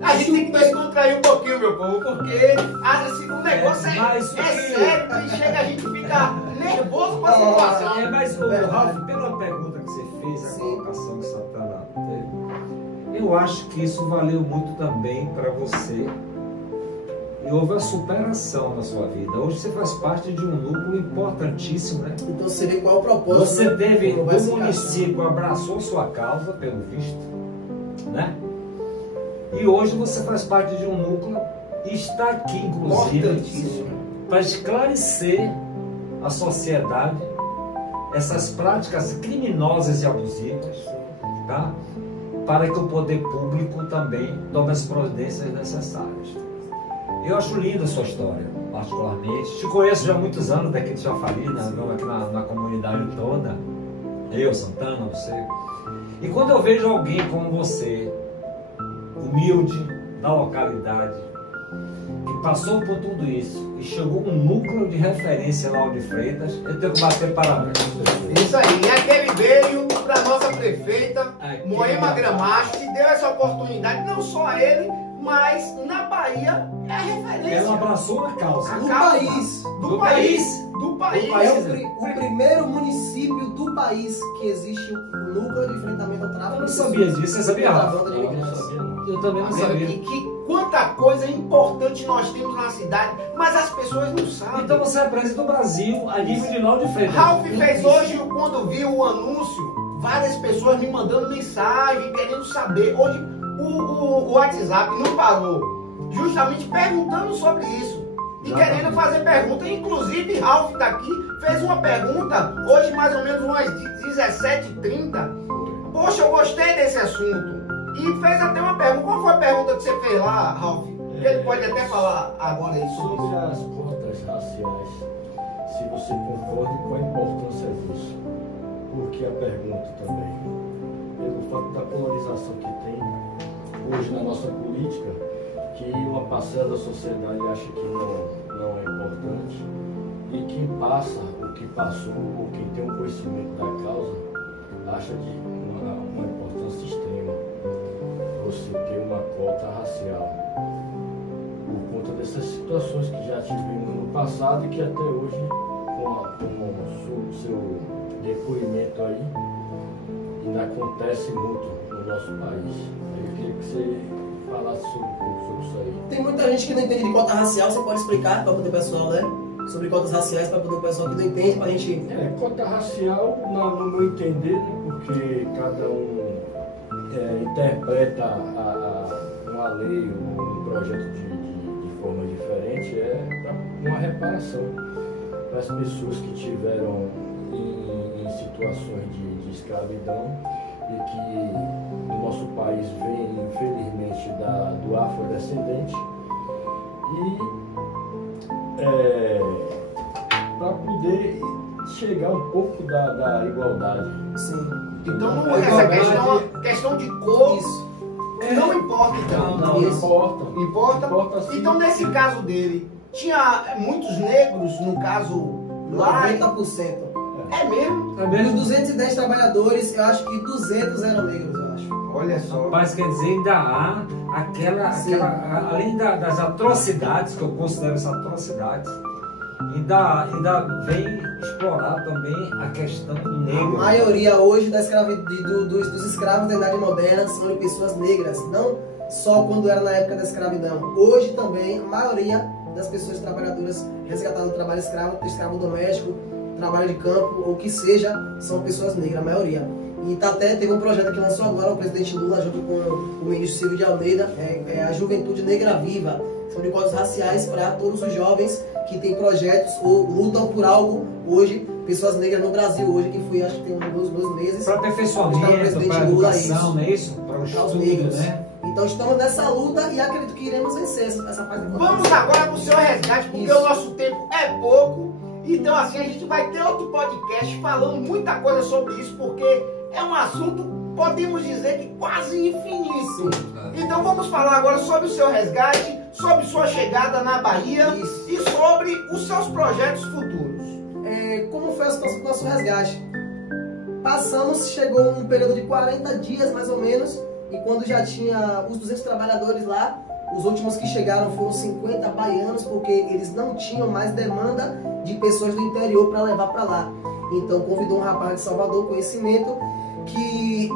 A gente tem que descontrair um pouquinho, meu povo, porque o negócio é sério, e chega a gente fica nervoso com a situação. Mas, Ralf, pela pergunta que você fez, a colocação que Santana teve, eu acho que isso valeu muito também para você. E houve a superação na sua vida. Hoje você faz parte de um núcleo importantíssimo, né? Então você vê qual é o propósito. Você teve, o município abraçou sua causa, pelo visto, né? E hoje você faz parte de um núcleo e está aqui, inclusive, para esclarecer a sociedade essas práticas criminosas e abusivas, tá? Para que o poder público também tome as providências necessárias. Eu acho linda a sua história, particularmente. Te conheço já há muitos anos, daqui de Chafari, aqui na comunidade toda. Eu, Santana, você. E quando eu vejo alguém como você, humilde, da localidade, que passou por tudo isso e chegou um núcleo de referência lá de Freitas, eu tenho que bater parabéns. Isso aí, e aquele veio para a nossa prefeita, Moema Gramacho, que deu essa oportunidade, não só a ele, mas na Bahia é a referência. Ela abraçou a causa. Do país. Do país. É o primeiro município do país que existe um núcleo de enfrentamento ao tráfico. Eu não sabia disso, você sabia? Eu também não sabia. Quanta coisa importante nós temos na cidade, mas as pessoas não sabem. Então você representa o Brasil a nível de Lauro de Freitas. Ralf fez hoje, quando viu o anúncio, várias pessoas me mandando mensagem, querendo saber. Hoje o WhatsApp não parou, justamente perguntando sobre isso. E querendo fazer pergunta. Inclusive, Ralf daqui fez uma pergunta, hoje mais ou menos umas 17h30. Poxa, eu gostei desse assunto. E fez até uma pergunta. Qual foi a pergunta que você fez lá, Ralf? Ele pode até falar agora aí sobre as cotas raciais. Se você concorda com a importância disso. porque a pergunta também, pelo fato da polarização que tem hoje na nossa política, que uma parcela da sociedade acha que não é importante, e quem passa o que passou, ou quem tem um conhecimento da causa, acha de uma importância extrema você ter uma cota racial, por conta dessas situações que já tivemos no passado e que até hoje, com o seu depoimento aí, ainda acontece muito no nosso país. Eu queria que você falasse um pouco sobre isso aí. Tem muita gente que não entende de cota racial, você pode explicar para o pessoal, né? Sobre cotas raciais, para o pessoal que não entende, para a gente... Cota racial, no meu entender, né, porque cada um interpreta uma lei ou um projeto de forma diferente, uma reparação para as pessoas que tiveram em situações de escravidão e que no nosso país vem, infelizmente, do afrodescendente. E para poder chegar um pouco da igualdade. Sim. Então essa questão de cor não importa, então. Não importa. Importa sim. Então nesse caso dele, tinha muitos negros, no caso, lá. 90%. É mesmo? Dos 210 trabalhadores, eu acho que 200 eram negros, eu acho. Olha só. Mas quer dizer, ainda há além das atrocidades, que eu considero essas atrocidades, ainda vem explorar também a questão do negro. A maioria hoje dos escravos da Idade Moderna são de pessoas negras, não só quando era na época da escravidão. Hoje também, a maioria das pessoas trabalhadoras resgatadas do trabalho escravo doméstico, trabalho de campo, ou que seja, são pessoas negras, a maioria. E até teve um projeto que lançou agora o presidente Lula junto com o ministro Silvio de Almeida, a Juventude Negra Viva. São de cotas raciais para todos os jovens que têm projetos ou lutam por algo hoje, pessoas negras no Brasil hoje, que foi, acho que tem uns 2 meses. Para aperfeiçoamento, para a educação, não é isso? Para os negros, né? Então estamos nessa luta e acredito que iremos vencer essa parte. Vamos agora para o seu resgate, porque o nosso tempo é pouco. Então assim, a gente vai ter outro podcast falando muita coisa sobre isso, porque é um assunto, podemos dizer que quase infinito. Então vamos falar agora sobre o seu resgate, sobre sua chegada na Bahia e sobre os seus projetos futuros. Como foi a situação do nosso resgate? Chegou um período de 40 dias mais ou menos, e quando já tinha os 200 trabalhadores lá, os últimos que chegaram foram 50 baianos, porque eles não tinham mais demanda de pessoas do interior para levar para lá. Então convidou um rapaz de Salvador, conhecimento, que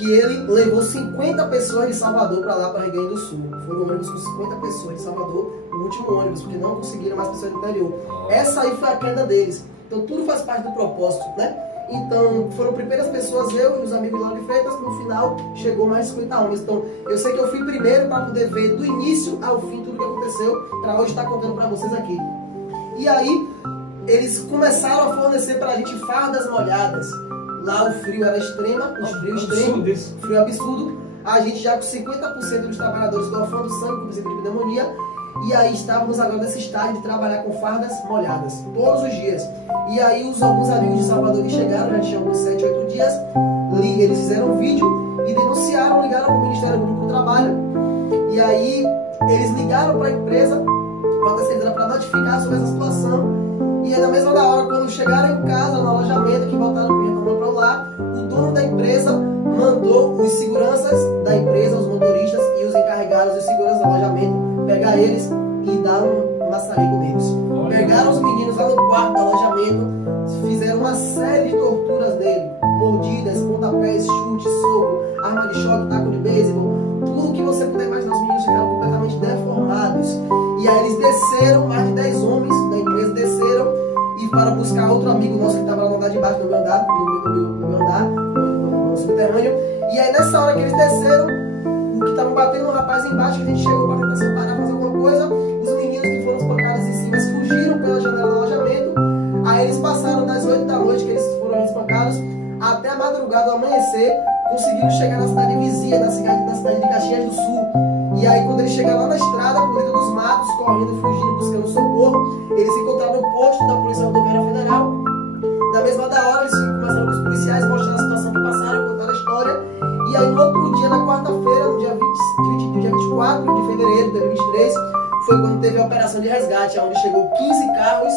ele levou 50 pessoas de Salvador para lá, para Rio Grande do Sul. Foi um ônibus com 50 pessoas de Salvador, o último ônibus, porque não conseguiram mais pessoas do interior. Essa aí foi a queda deles. Então tudo faz parte do propósito, né? Então foram primeiras pessoas, eu e os amigos lá de Freitas, no final chegou mais 50 homens. Então eu sei que eu fui primeiro para poder ver do início ao fim tudo que aconteceu, para hoje estar contando para vocês aqui. E aí eles começaram a fornecer para a gente fardas molhadas. Lá o frio era extremo, frio absurdo. A gente já com 50% dos trabalhadores doando sangue com princípio de pneumonia. E aí estávamos agora nesse estágio de trabalhar com fardas molhadas, todos os dias. E aí alguns amigos de Salvador que chegaram, já tinham uns 7, 8 dias, eles fizeram um vídeo e denunciaram, ligaram para o Ministério Público do Trabalho. E aí eles ligaram para a empresa, para notificar sobre essa situação. E aí na mesma hora, quando chegaram em casa, no alojamento, que voltaram para lá, o dono da empresa mandou os seguranças da empresa, os motoristas e os encarregados de segurança do alojamento, pegar eles e dar um maçarico neles. Pegaram os meninos lá no quarto do alojamento, fizeram uma série de torturas dele, mordidas, pontapés, chute, soco, arma de choque, taco de beisebol, tudo que você puder imaginar. Os meninos ficaram completamente deformados. E aí eles desceram, mais de 10 homens da empresa desceram e para buscar outro amigo nosso que estava lá no andar de baixo, no meu andar, no subterrâneo. E aí nessa hora que eles desceram, que estavam batendo no rapaz embaixo, que a gente chegou para tentar separar, fazer alguma coisa, os meninos que foram espancados em cima fugiram pela janela do alojamento. Aí eles passaram das 8 da noite que eles foram espancados até a madrugada, ao amanhecer, conseguiram chegar na cidade vizinha, na cidade de Caxias do Sul. E aí quando eles chegaram lá na estrada, por dentro dos matos, correndo, fugindo, buscando socorro, eles se encontraram no posto da Polícia Rodoviária Federal. Na mesma hora eles fevereiro de 2023, foi quando teve a operação de resgate, onde chegou 15 carros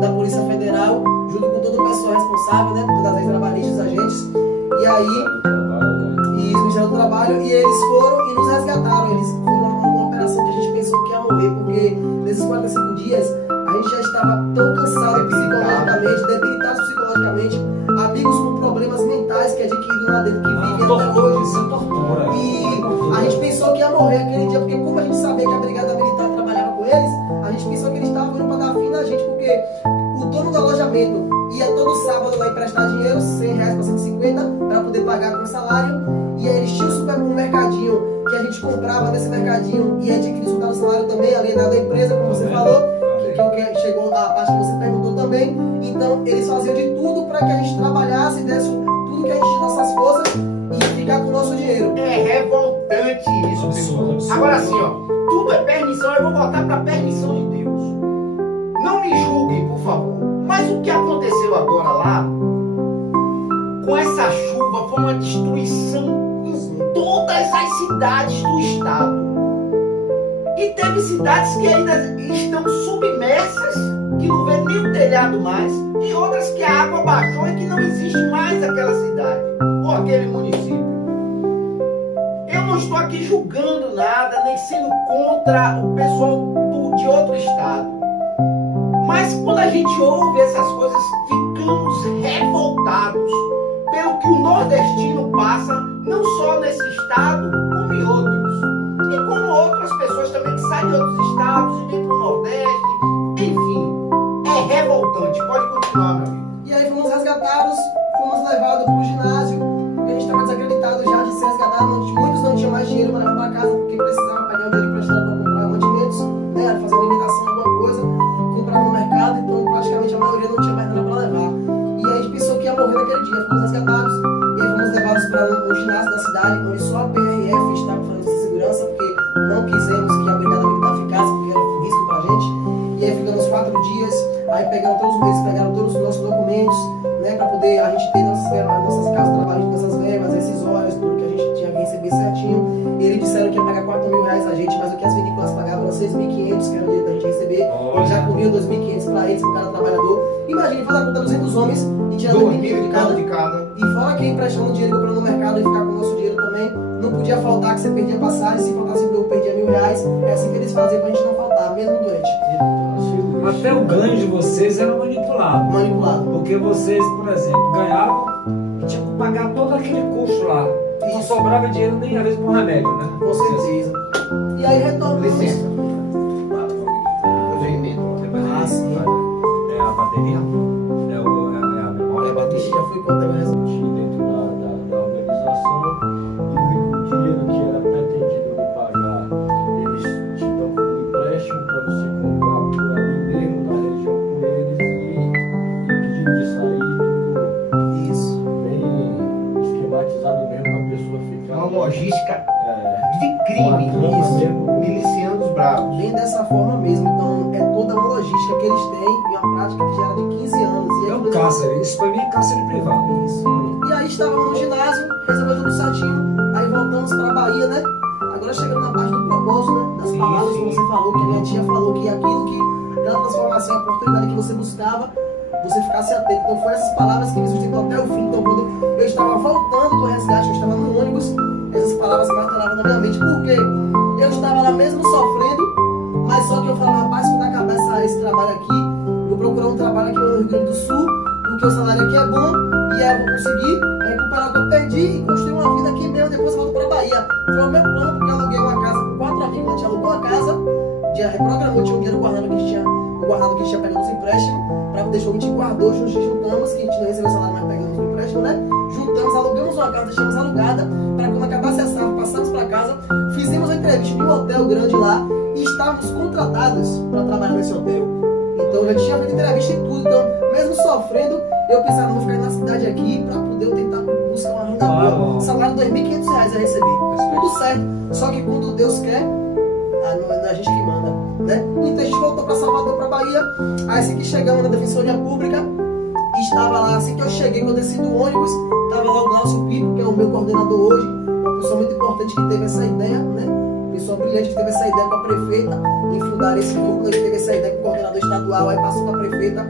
da Polícia Federal, junto com todo o pessoal responsável, né, das leis trabalhistas, agentes, e aí, e o Ministério do Trabalho, e eles foram e nos resgataram. Eles foram uma operação que a gente pensou que ia morrer, porque nesses 45 dias a gente já estava tão cansado psicologicamente, debilitado psicologicamente, amigos com problemas mentais que adquiriram lá dentro, que vivem até hoje. Isso é tortura. E a gente pensou que ia morrer aquele dia, porque como a gente sabia que a Brigada Militar trabalhava com eles, a gente pensou que eles estavam indo para dar fim na gente, porque o dono do alojamento ia todo sábado lá emprestar dinheiro, R$100 para 150, para poder pagar com salário, e aí eles tinham um mercadinho, que a gente comprava nesse mercadinho, e a gente queria descontar o salário também, alienado da empresa, como você falou, que chegou a parte que você perguntou também. Então eles faziam de tudo para que a gente trabalhasse, desse tudo que a gente tinha nossas forças e ficar com o nosso dinheiro. É revoltante isso, pessoal. Agora sim, ó, tudo é permissão, eu vou voltar para a permissão de Deus. Não me julguem, por favor. Mas o que aconteceu agora lá, com essa chuva, foi uma destruição em todas as cidades do estado. E teve cidades que ainda estão submersas, que não vê nem o telhado mais, e outras que a água baixou e que não existe mais aquela cidade ou aquele município. Eu não estou aqui julgando nada, nem sendo contra o pessoal de outro estado. Mas quando a gente ouve essas coisas, ficamos revoltados pelo que o nordestino passa, não só nesse estado, como em outros. E como outras pessoas também que saem de outros estados e vêm para o Nordeste. Enfim, é revoltante. Pode continuar, meu amigo. E aí fomos resgatados, fomos levados para o ginásio, porque a gente estava desacreditado já de ser resgatado. Muitos não tinham mais dinheiro para levar para casa, porque precisavam pagar o dinheiro emprestado para comprar mantimentos, né, fazer alimentação, alguma coisa, comprar no mercado, então praticamente a maioria não tinha mais nada para levar. E aí a gente pensou que ia morrer naquele dia, fomos resgatados, e aí fomos levados para um ginásio da cidade, onde só a PRF estava fazendo segurança, porque não quisemos que a Brigada Militar ficasse, porque era um risco pra gente. E aí ficamos 4 dias, aí pegaram todos os meses, pegaram todos os nossos documentos, né, pra poder a gente ter nossas casas trabalhando com essas verbas, rescisórias, tudo que a gente tinha que receber certinho. Eles disseram que ia pagar R$4.000 a gente, mas o que as vinícolas pagavam era 6.500, que era o dinheiro da gente receber. Eles já cobriam 2.500 pra eles, por cada trabalhador. Imagine fazer a conta 200 homens e tirar 2.500 de cada. E fora que emprestando dinheiro, comprando no mercado e ficar com o nosso dinheiro também, não podia faltar, que você perdia passagem, se faltasse eu perdia R$1.000. É assim que eles faziam pra gente não faltar, mesmo doente. Até o ganho de vocês era manipulado. Manipulado. Porque vocês, por exemplo, ganhavam e tinham que pagar todo aquele custo lá. E não sobrava dinheiro nem às vezes por remédio, né? Com certeza. E aí retornamos. Licença. Ah, sim. É a bateria? É a memória? A bateria já foi contra mesmo. Dentro da organização, e o dinheiro que era pretendido pagar, eles te dão um empréstimo para você comprar por ali mesmo, na região com eles, e pedindo de sair, tudo Isso. bem esquematizado mesmo para a pessoa ficar. Uma logística de Uma crime, trama isso. mesmo. miliciando os bravos. Bem dessa forma mesmo. Então é toda uma logística que eles têm e uma prática que já era de 15 anos. E É aí, um cárcere. Isso pra mim é cárcere privado. Isso. E aí estávamos no ginásio, resolveu tudo certinho. Aí voltamos para a Bahia, né? Agora chegando na parte do propósito, né? Das Sim, palavras sim. que você falou, que a minha tia falou que aquilo que aquela transformação, a oportunidade que você buscava, você ficasse atento. Então foi essas palavras que me sustentou até o fim. Então quando eu estava voltando do resgate, eu estava no ônibus, essas palavras martelavam na minha mente. Por quê? Eu estava lá mesmo sofrendo, mas só que eu falava, rapaz, quando acabar esse trabalho aqui, vou procurar um trabalho aqui no Rio Grande do Sul, porque o salário aqui é bom, e aí eu vou conseguir recuperar o que eu perdi e construir uma vida aqui mesmo, depois eu volto para a Bahia. Foi o meu plano, porque eu aluguei uma casa com 4 amigos, a gente alugou uma casa, já reprogramou, tinha um dinheiro guardado que a gente tinha pegado os empréstimos, para poder deixar, a gente guardou, juntamos, que a gente não recebeu salário, mas pegamos o empréstimo, né? Juntamos, alugamos uma casa, deixamos alugada, para quando acabasse a safra, passamos para casa, fizemos a entrevista em um hotel grande lá, e estávamos contratados para trabalhar nesse hotel. Então eu já tinha feito entrevista e tudo. Então, mesmo sofrendo, eu pensava, vou ficar na cidade aqui para poder eu tentar buscar uma renda boa. Salário de R$2.500 eu recebi. Tudo certo. Só que quando Deus quer, não é a gente que manda, né? Então a gente voltou para Salvador, para Bahia. Aí assim que chegamos na Defensoria Pública, estava lá, assim que eu cheguei, quando eu desci do ônibus, estava lá o Glaucio Pico, que é o meu coordenador hoje, uma pessoa muito importante que teve essa ideia, né? pessoa brilhante que teve essa ideia com a prefeita em fundar esse núcleo, a gente teve essa ideia com o coordenador estadual, aí passou para a prefeita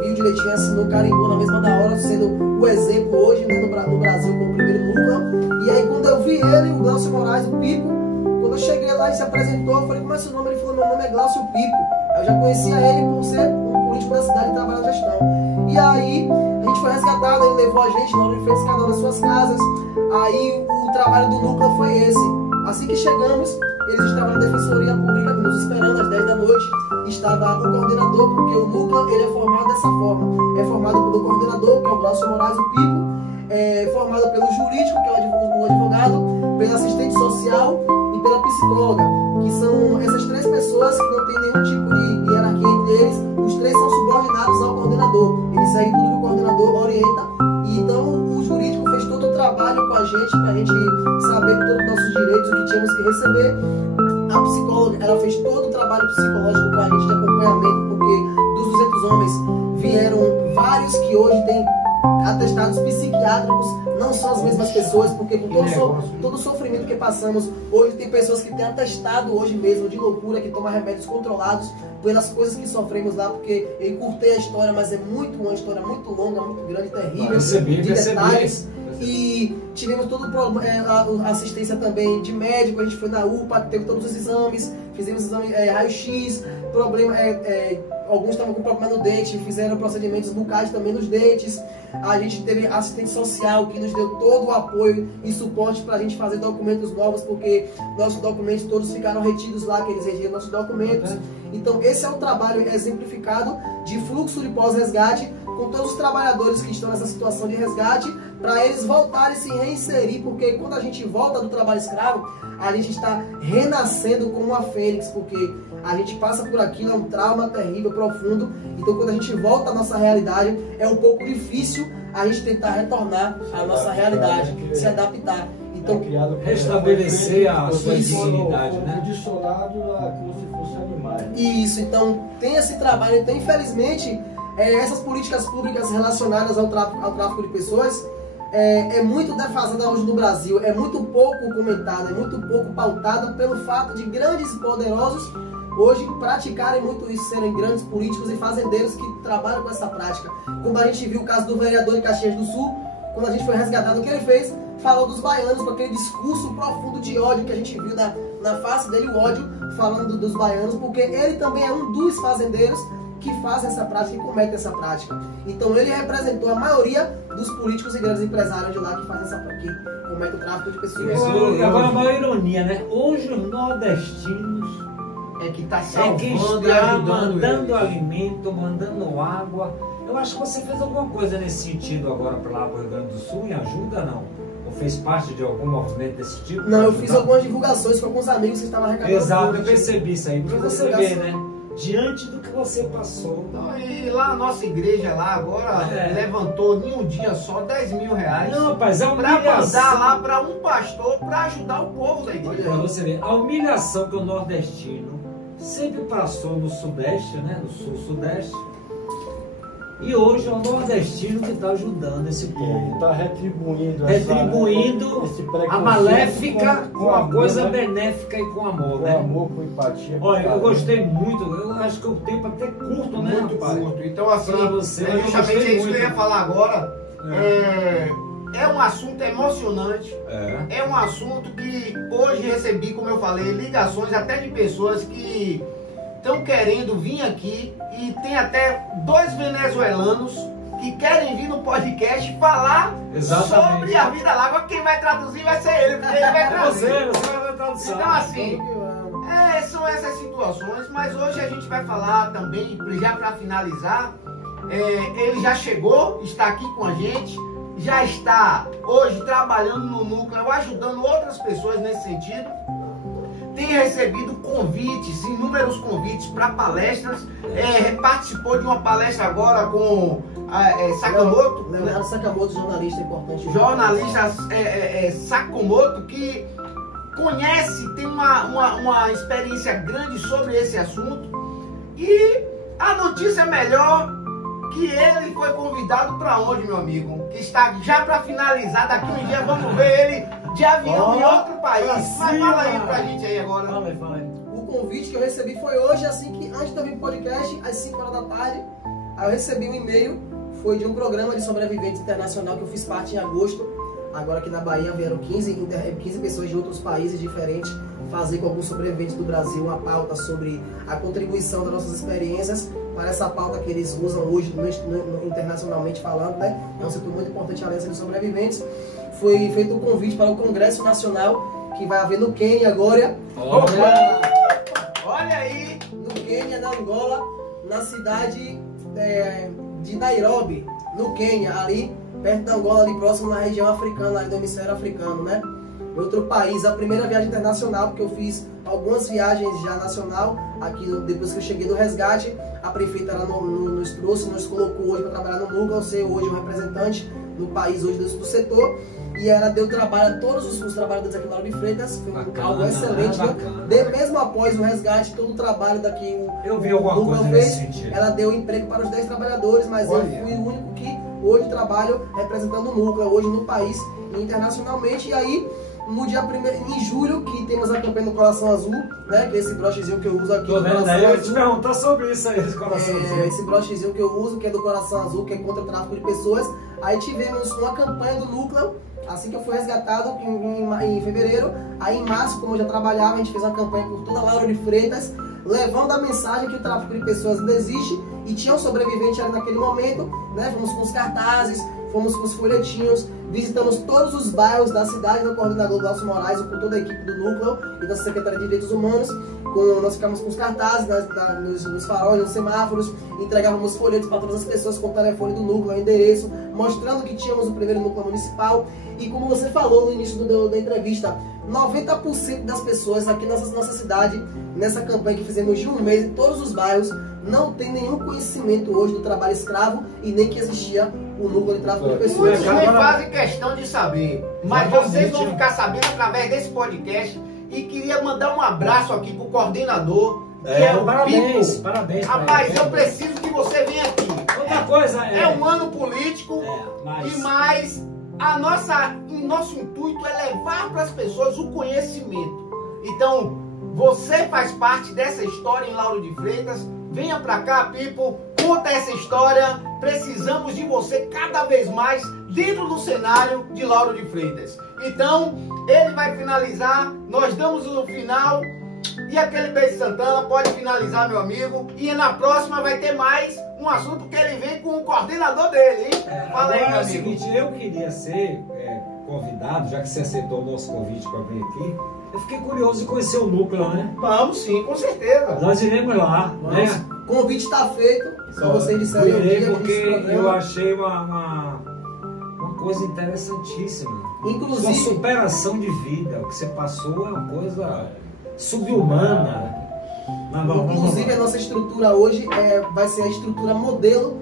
viu direitinho, assinou, carimbou na mesma da hora, sendo o exemplo hoje, né, no Brasil como primeiro núcleo. E aí quando eu vi ele, o Glaucio Moraes, o Pipo, quando eu cheguei lá e se apresentou, eu falei, como é seu nome? Ele falou, meu nome é Glaucio Pipo. Eu já conhecia ele por ser um político da cidade e trabalhar na gestão. E aí a gente foi resgatado, ele levou a gente, nós fez cada uma das suas casas. Aí o trabalho do núcleo foi esse. Assim que chegamos, eles estavam na Defensoria Pública nos esperando às 10 da noite. Estava o coordenador, porque o núcleo ele é formado dessa forma. É formado pelo coordenador, que é o Glaucio Moraes, o Pipo, formado pelo jurídico, que é o advogado, pelo assistente social e pela psicóloga, que são essas três pessoas que não tem nenhum tipo de hierarquia entre eles. Os três são subordinados ao coordenador. Eles seguem tudo que o coordenador orienta. E então o jurídico fez todo o trabalho com a gente, para a gente saber todos os nossos direitos, o que tínhamos que receber. A psicóloga, ela fez todo o trabalho psicológico com a gente de acompanhamento, porque dos 200 homens vieram vários que hoje têm atestados psiquiátricos, não são as mesmas pessoas, porque com todo o sofrimento que passamos, hoje tem pessoas que têm atestado hoje mesmo de loucura, que tomam remédios controlados pelas coisas que sofremos lá, porque eu encurtei a história, mas é uma história muito longa, muito grande, terrível, de detalhes. E tivemos todo o problema, a assistência também de médico, a gente foi na UPA, teve todos os exames, fizemos exame raio-x, problema, alguns estavam com problema no dente, fizeram procedimentos bucais também nos dentes. A gente teve assistente social que nos deu todo o apoio e suporte para a gente fazer documentos novos, porque nossos documentos todos ficaram retidos lá, que eles retiram nossos documentos. Então esse é o trabalho exemplificado de fluxo de pós-resgate, com todos os trabalhadores que estão nessa situação de resgate, para eles voltarem a se reinserir, porque quando a gente volta do trabalho escravo, a gente está renascendo como uma fênix, porque a gente passa por aquilo, é um trauma terrível, profundo. Então quando a gente volta à nossa realidade, é um pouco difícil a gente tentar retornar à nossa realidade, se adaptar. Então, restabelecer a sua dignidade, né? Condicionado a como se fosse animais. Isso, então tem esse trabalho. Então, infelizmente, essas políticas públicas relacionadas ao tráfico de pessoas é muito defasada hoje no Brasil, é muito pouco comentada, é muito pouco pautada pelo fato de grandes e poderosos hoje praticarem muito isso, serem grandes políticos e fazendeiros que trabalham com essa prática. Como a gente viu o caso do vereador de Caxias do Sul, quando a gente foi resgatado, o que ele fez? Falou dos baianos, com aquele discurso profundo de ódio que a gente viu na face dele, o ódio falando dos baianos, porque ele também é um dos fazendeiros que fazem essa prática e cometem essa prática. Então ele representou a maioria dos políticos e grandes empresários de lá que fazem essa prática, que cometem o tráfico de pessoas. Agora a maior ironia, né? Hoje os nordestinos que está salvando e ajudando, mandando alimento, mandando água. Eu acho que você fez alguma coisa nesse sentido agora para lá para o Rio Grande do Sul, em ajuda, não? Ou fez parte de algum movimento desse tipo? Não, eu fiz algumas divulgações com alguns amigos que estavam arrecadando. Exato, eu percebi isso aí. Para você ver, né? Diante do que você passou. Então, e lá a nossa igreja lá agora levantou em um dia só 10 mil reais. Não, rapaz, a humilhação. Para mandar lá para um pastor para ajudar o povo da igreja. Para você ver, a humilhação que o nordestino sempre passou no Sudeste, né? No Sul-Sudeste. E hoje é o nordestino que está ajudando esse povo. Está retribuindo a maléfica com a coisa benéfica e com amor, com né? amor, com empatia. Olha, eu gostei muito, eu acho que o tempo até curto, né? Muito curto. Então, assim, pra você, justamente é isso que eu ia falar agora. É um assunto emocionante. É um assunto que hoje recebi, como eu falei, ligações até de pessoas que estão querendo vir aqui, e tem até 2 venezuelanos que querem vir no podcast falar sobre a vida lá. Agora quem vai traduzir vai ser ele, porque ele vai traduzir. Você vai tradução. Então, assim, são essas situações, mas hoje a gente vai falar também, já para finalizar, ele já chegou, está aqui com a gente, já está hoje trabalhando no núcleo, ajudando outras pessoas nesse sentido. Tem recebido convites, inúmeros convites para palestras. Participou de uma palestra agora com Sakamoto. Leonardo Sakamoto, jornalista importante. Jornalista Sakamoto, que conhece, tem uma experiência grande sobre esse assunto. E a notícia melhor que ele foi convidado para onde, meu amigo? Que está já para finalizar, daqui um dia vamos ver ele de avião em outro país. pra Mas cima. fala aí pra gente aí agora. Fala aí. O convite que eu recebi foi hoje, assim que antes de eu vir pro podcast, às 5 horas da tarde, aí eu recebi um e-mail, foi de um programa de sobreviventes internacional que eu fiz parte em agosto. Agora aqui na Bahia vieram 15 pessoas de outros países diferentes fazer com alguns sobreviventes do Brasil uma pauta sobre a contribuição das nossas experiências para essa pauta que eles usam hoje internacionalmente falando, né? É um setor muito importante, a Aliança de Sobreviventes. Foi feito um convite para o Congresso Nacional que vai haver no Quênia agora. Olha aí! No Quênia, na Angola, na cidade de Nairobi, no Quênia, ali perto da Angola, ali próximo na região africana, ali do hemisfério africano, né? Outro país, a primeira viagem internacional, porque eu fiz algumas viagens já nacional, aqui depois que eu cheguei do resgate, a prefeita ela nos trouxe, nos colocou hoje para trabalhar no núcleo, ser hoje um representante no país hoje do setor, e ela deu trabalho a todos os trabalhadores aqui na Lauro de Freitas, foi algo excelente, mesmo após o resgate, todo o trabalho daqui eu vi alguma coisa nesse sentido. Ela deu emprego para os 10 trabalhadores, mas eu fui o único que hoje trabalho representando o núcleo, hoje no país e internacionalmente. E aí, no dia 1º, em julho, que temos a campanha do Coração Azul, né? Que é esse brochezinho que eu uso aqui. Tô vendo aí, eu ia te perguntar sobre isso aí, esse Coração Azul. Esse brochezinho que eu uso, que é do Coração Azul, que é contra o tráfico de pessoas. Aí tivemos uma campanha do núcleo, assim que eu fui resgatado em fevereiro. Aí em março, como eu já trabalhava, a gente fez uma campanha por toda a Lauro de Freitas, levando a mensagem que o tráfico de pessoas ainda existe, e tinha um sobrevivente ali naquele momento, né? Fomos com os cartazes, fomos com os folhetinhos, visitamos todos os bairros da cidade, no coordenador Glaucio Moraes, com toda a equipe do núcleo e da Secretaria de Direitos Humanos. Nós ficamos com os cartazes nos faróis, nos semáforos, entregávamos folhetos para todas as pessoas com o telefone do núcleo, o endereço, mostrando que tínhamos o primeiro núcleo municipal. E como você falou no início da entrevista, 90% das pessoas aqui na nossa cidade, nessa campanha que fizemos de um mês em todos os bairros, não tem nenhum conhecimento hoje do trabalho escravo e nem que existia o núcleo de tráfico de pessoas. Muitos nem fazem questão de saber, mas vocês vão ficar sabendo através desse podcast. E queria mandar um abraço aqui pro coordenador, que é o parabéns, Pico. parabéns. Rapaz, eu preciso que você venha aqui. Outra coisa é um ano político, mas... e mais nosso intuito é levar para as pessoas o conhecimento. Então, você faz parte dessa história em Lauro de Freitas. Venha para cá, Pipo, conta essa história. Precisamos de você cada vez mais dentro do cenário de Lauro de Freitas. Então, ele vai finalizar, nós damos o final, e aquele beijo Santana pode finalizar, meu amigo. E na próxima vai ter mais um assunto que ele vem com o coordenador dele, hein? Fala aí, meu amigo. É o seguinte, eu queria ser convidado, já que você aceitou o nosso convite para vir aqui. Eu fiquei curioso de conhecer o núcleo, né? Vamos sim, com certeza. Nós iremos lá, né? O convite está feito, só vocês disserem o dia porque eu achei uma coisa interessantíssima. Inclusive, sua superação de vida, o que você passou é uma coisa subhumana. Inclusive a nossa estrutura hoje vai ser a estrutura modelo,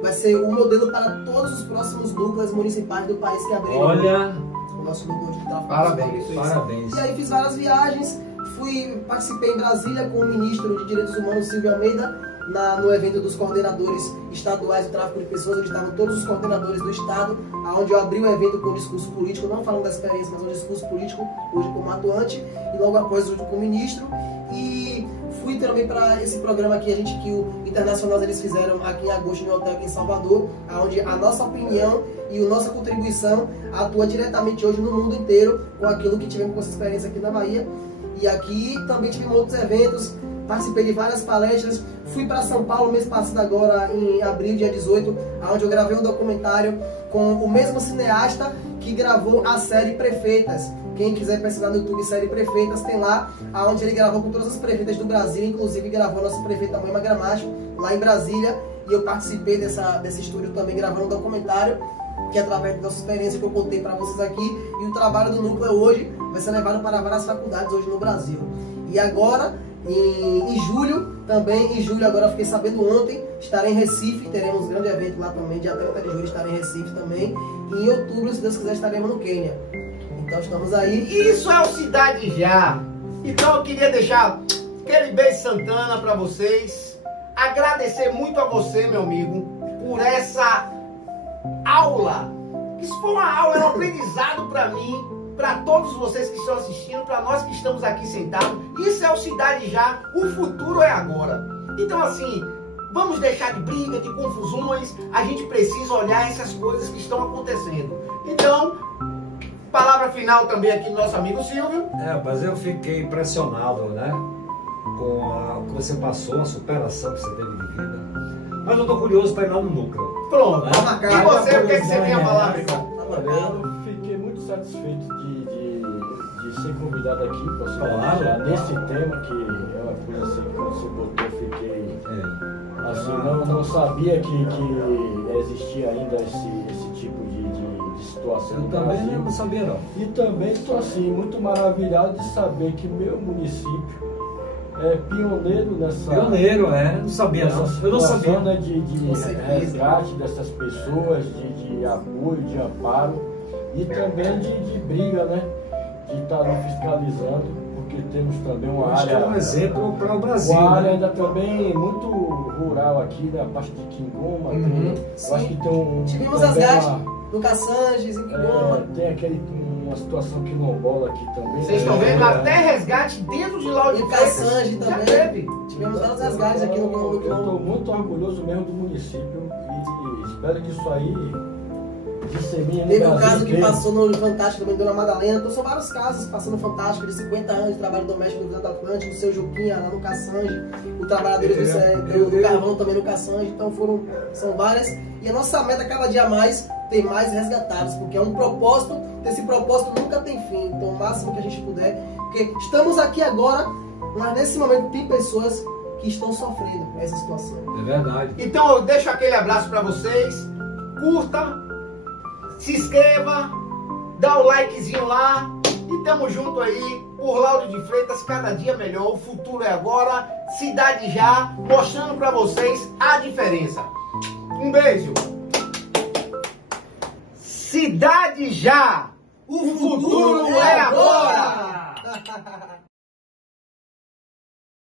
vai ser o modelo para todos os próximos núcleos municipais do país que abrirem. Olha, o nosso núcleo de tráfico. Parabéns. E aí fiz várias viagens, participei em Brasília com o ministro de Direitos Humanos, Silvio Almeida, no evento dos coordenadores estaduais do tráfico de pessoas, onde estavam todos os coordenadores do estado, onde eu abri o evento com um discurso político, não falando da experiência, mas um discurso político, hoje como atuante, e logo após junto com o ministro. E fui também para esse programa aqui, que o Internacional eles fizeram aqui em agosto no hotel aqui em Salvador, onde a nossa opinião e a nossa contribuição atua diretamente hoje no mundo inteiro com aquilo que tivemos com essa experiência aqui na Bahia. E aqui também tivemos outros eventos, participei de várias palestras, fui para São Paulo mês passado agora, em abril, dia 18, onde eu gravei um documentário com o mesmo cineasta que gravou a série Prefeitas. Quem quiser pesquisar no YouTube série Prefeitas, tem lá, onde ele gravou com todas as prefeitas do Brasil, inclusive gravou a nossa prefeita Moema Gramacho, lá em Brasília, e eu participei desse estúdio também gravando um documentário, que através da nossa experiência que eu contei para vocês aqui, e o trabalho do núcleo hoje vai ser levado para várias faculdades hoje no Brasil. E agora, em julho, agora eu fiquei sabendo ontem, estarei em Recife, teremos um grande evento lá também, dia 30 de julho estarei em Recife também, e em outubro, se Deus quiser, estaremos no Quênia. Então estamos aí. Isso é o Cidade Já. Então eu queria deixar aquele beijo Santana para vocês, agradecer muito a você, meu amigo, por essa aula. Isso foi uma aula, é um aprendizado para mim, para todos vocês que estão assistindo, para nós que estamos aqui sentados. Isso é o Cidade Já, o futuro é agora. Então assim, vamos deixar de briga, de confusões, a gente precisa olhar essas coisas que estão acontecendo. Então, palavra final também aqui do nosso amigo Silvio. Mas eu fiquei impressionado, né? Com o que você passou, a superação que você teve de vida. Mas eu tô curioso para ir lá no núcleo. Pronto. Né? E você, o que você tem a falar, amigo? Eu fiquei muito satisfeito de ser convidado aqui para você Claro, nesse tema, que é uma coisa assim, quando você botou, eu fiquei assim, não sabia que existia ainda esse tipo de situação no também Brasil. não sabia não. E também estou assim, muito maravilhado de saber que meu município é pioneiro nessa... Pioneiro, não sabia não. Eu não sabia. Né, de resgate dessas pessoas, de apoio, de amparo e também de briga, né? De estar ali fiscalizando, porque temos também uma Acho área... que é um exemplo para o Brasil. Uma área né? ainda também muito rural aqui, na parte de Quingoma. Eu acho que tem Tivemos também resgate no Caçanges, em Quingoma. tem uma situação quilombola aqui também. Vocês estão vendo até resgate dentro de Lauro de Em Freitas. Caçanges Já também. teve. Tivemos vários resgates aqui no Eu Quingoma. estou muito orgulhoso mesmo do município e espero que isso aí dissemine no Teve um Brasil caso que inteiro. passou no Fantástico também, Dona Madalena. Então são vários casos passando no Fantástico, de 50 anos de trabalho doméstico no Visão do Atlântico, do seu Juquinha lá no Caçange, o trabalhadores do Carvão também no Caçange. Então são várias. E a nossa meta cada dia mais tem mais resgatados, porque é um propósito, esse propósito nunca tem fim. Então o máximo que a gente puder, porque estamos aqui agora, mas nesse momento tem pessoas que estão sofrendo essa situação. É verdade. Então eu deixo aquele abraço para vocês. Curta, se inscreva, dá o likezinho lá e tamo junto aí por Lauro de Freitas, cada dia melhor. O futuro é agora. Cidade Já, mostrando para vocês a diferença. Um beijo. Cidade Já, o futuro é agora.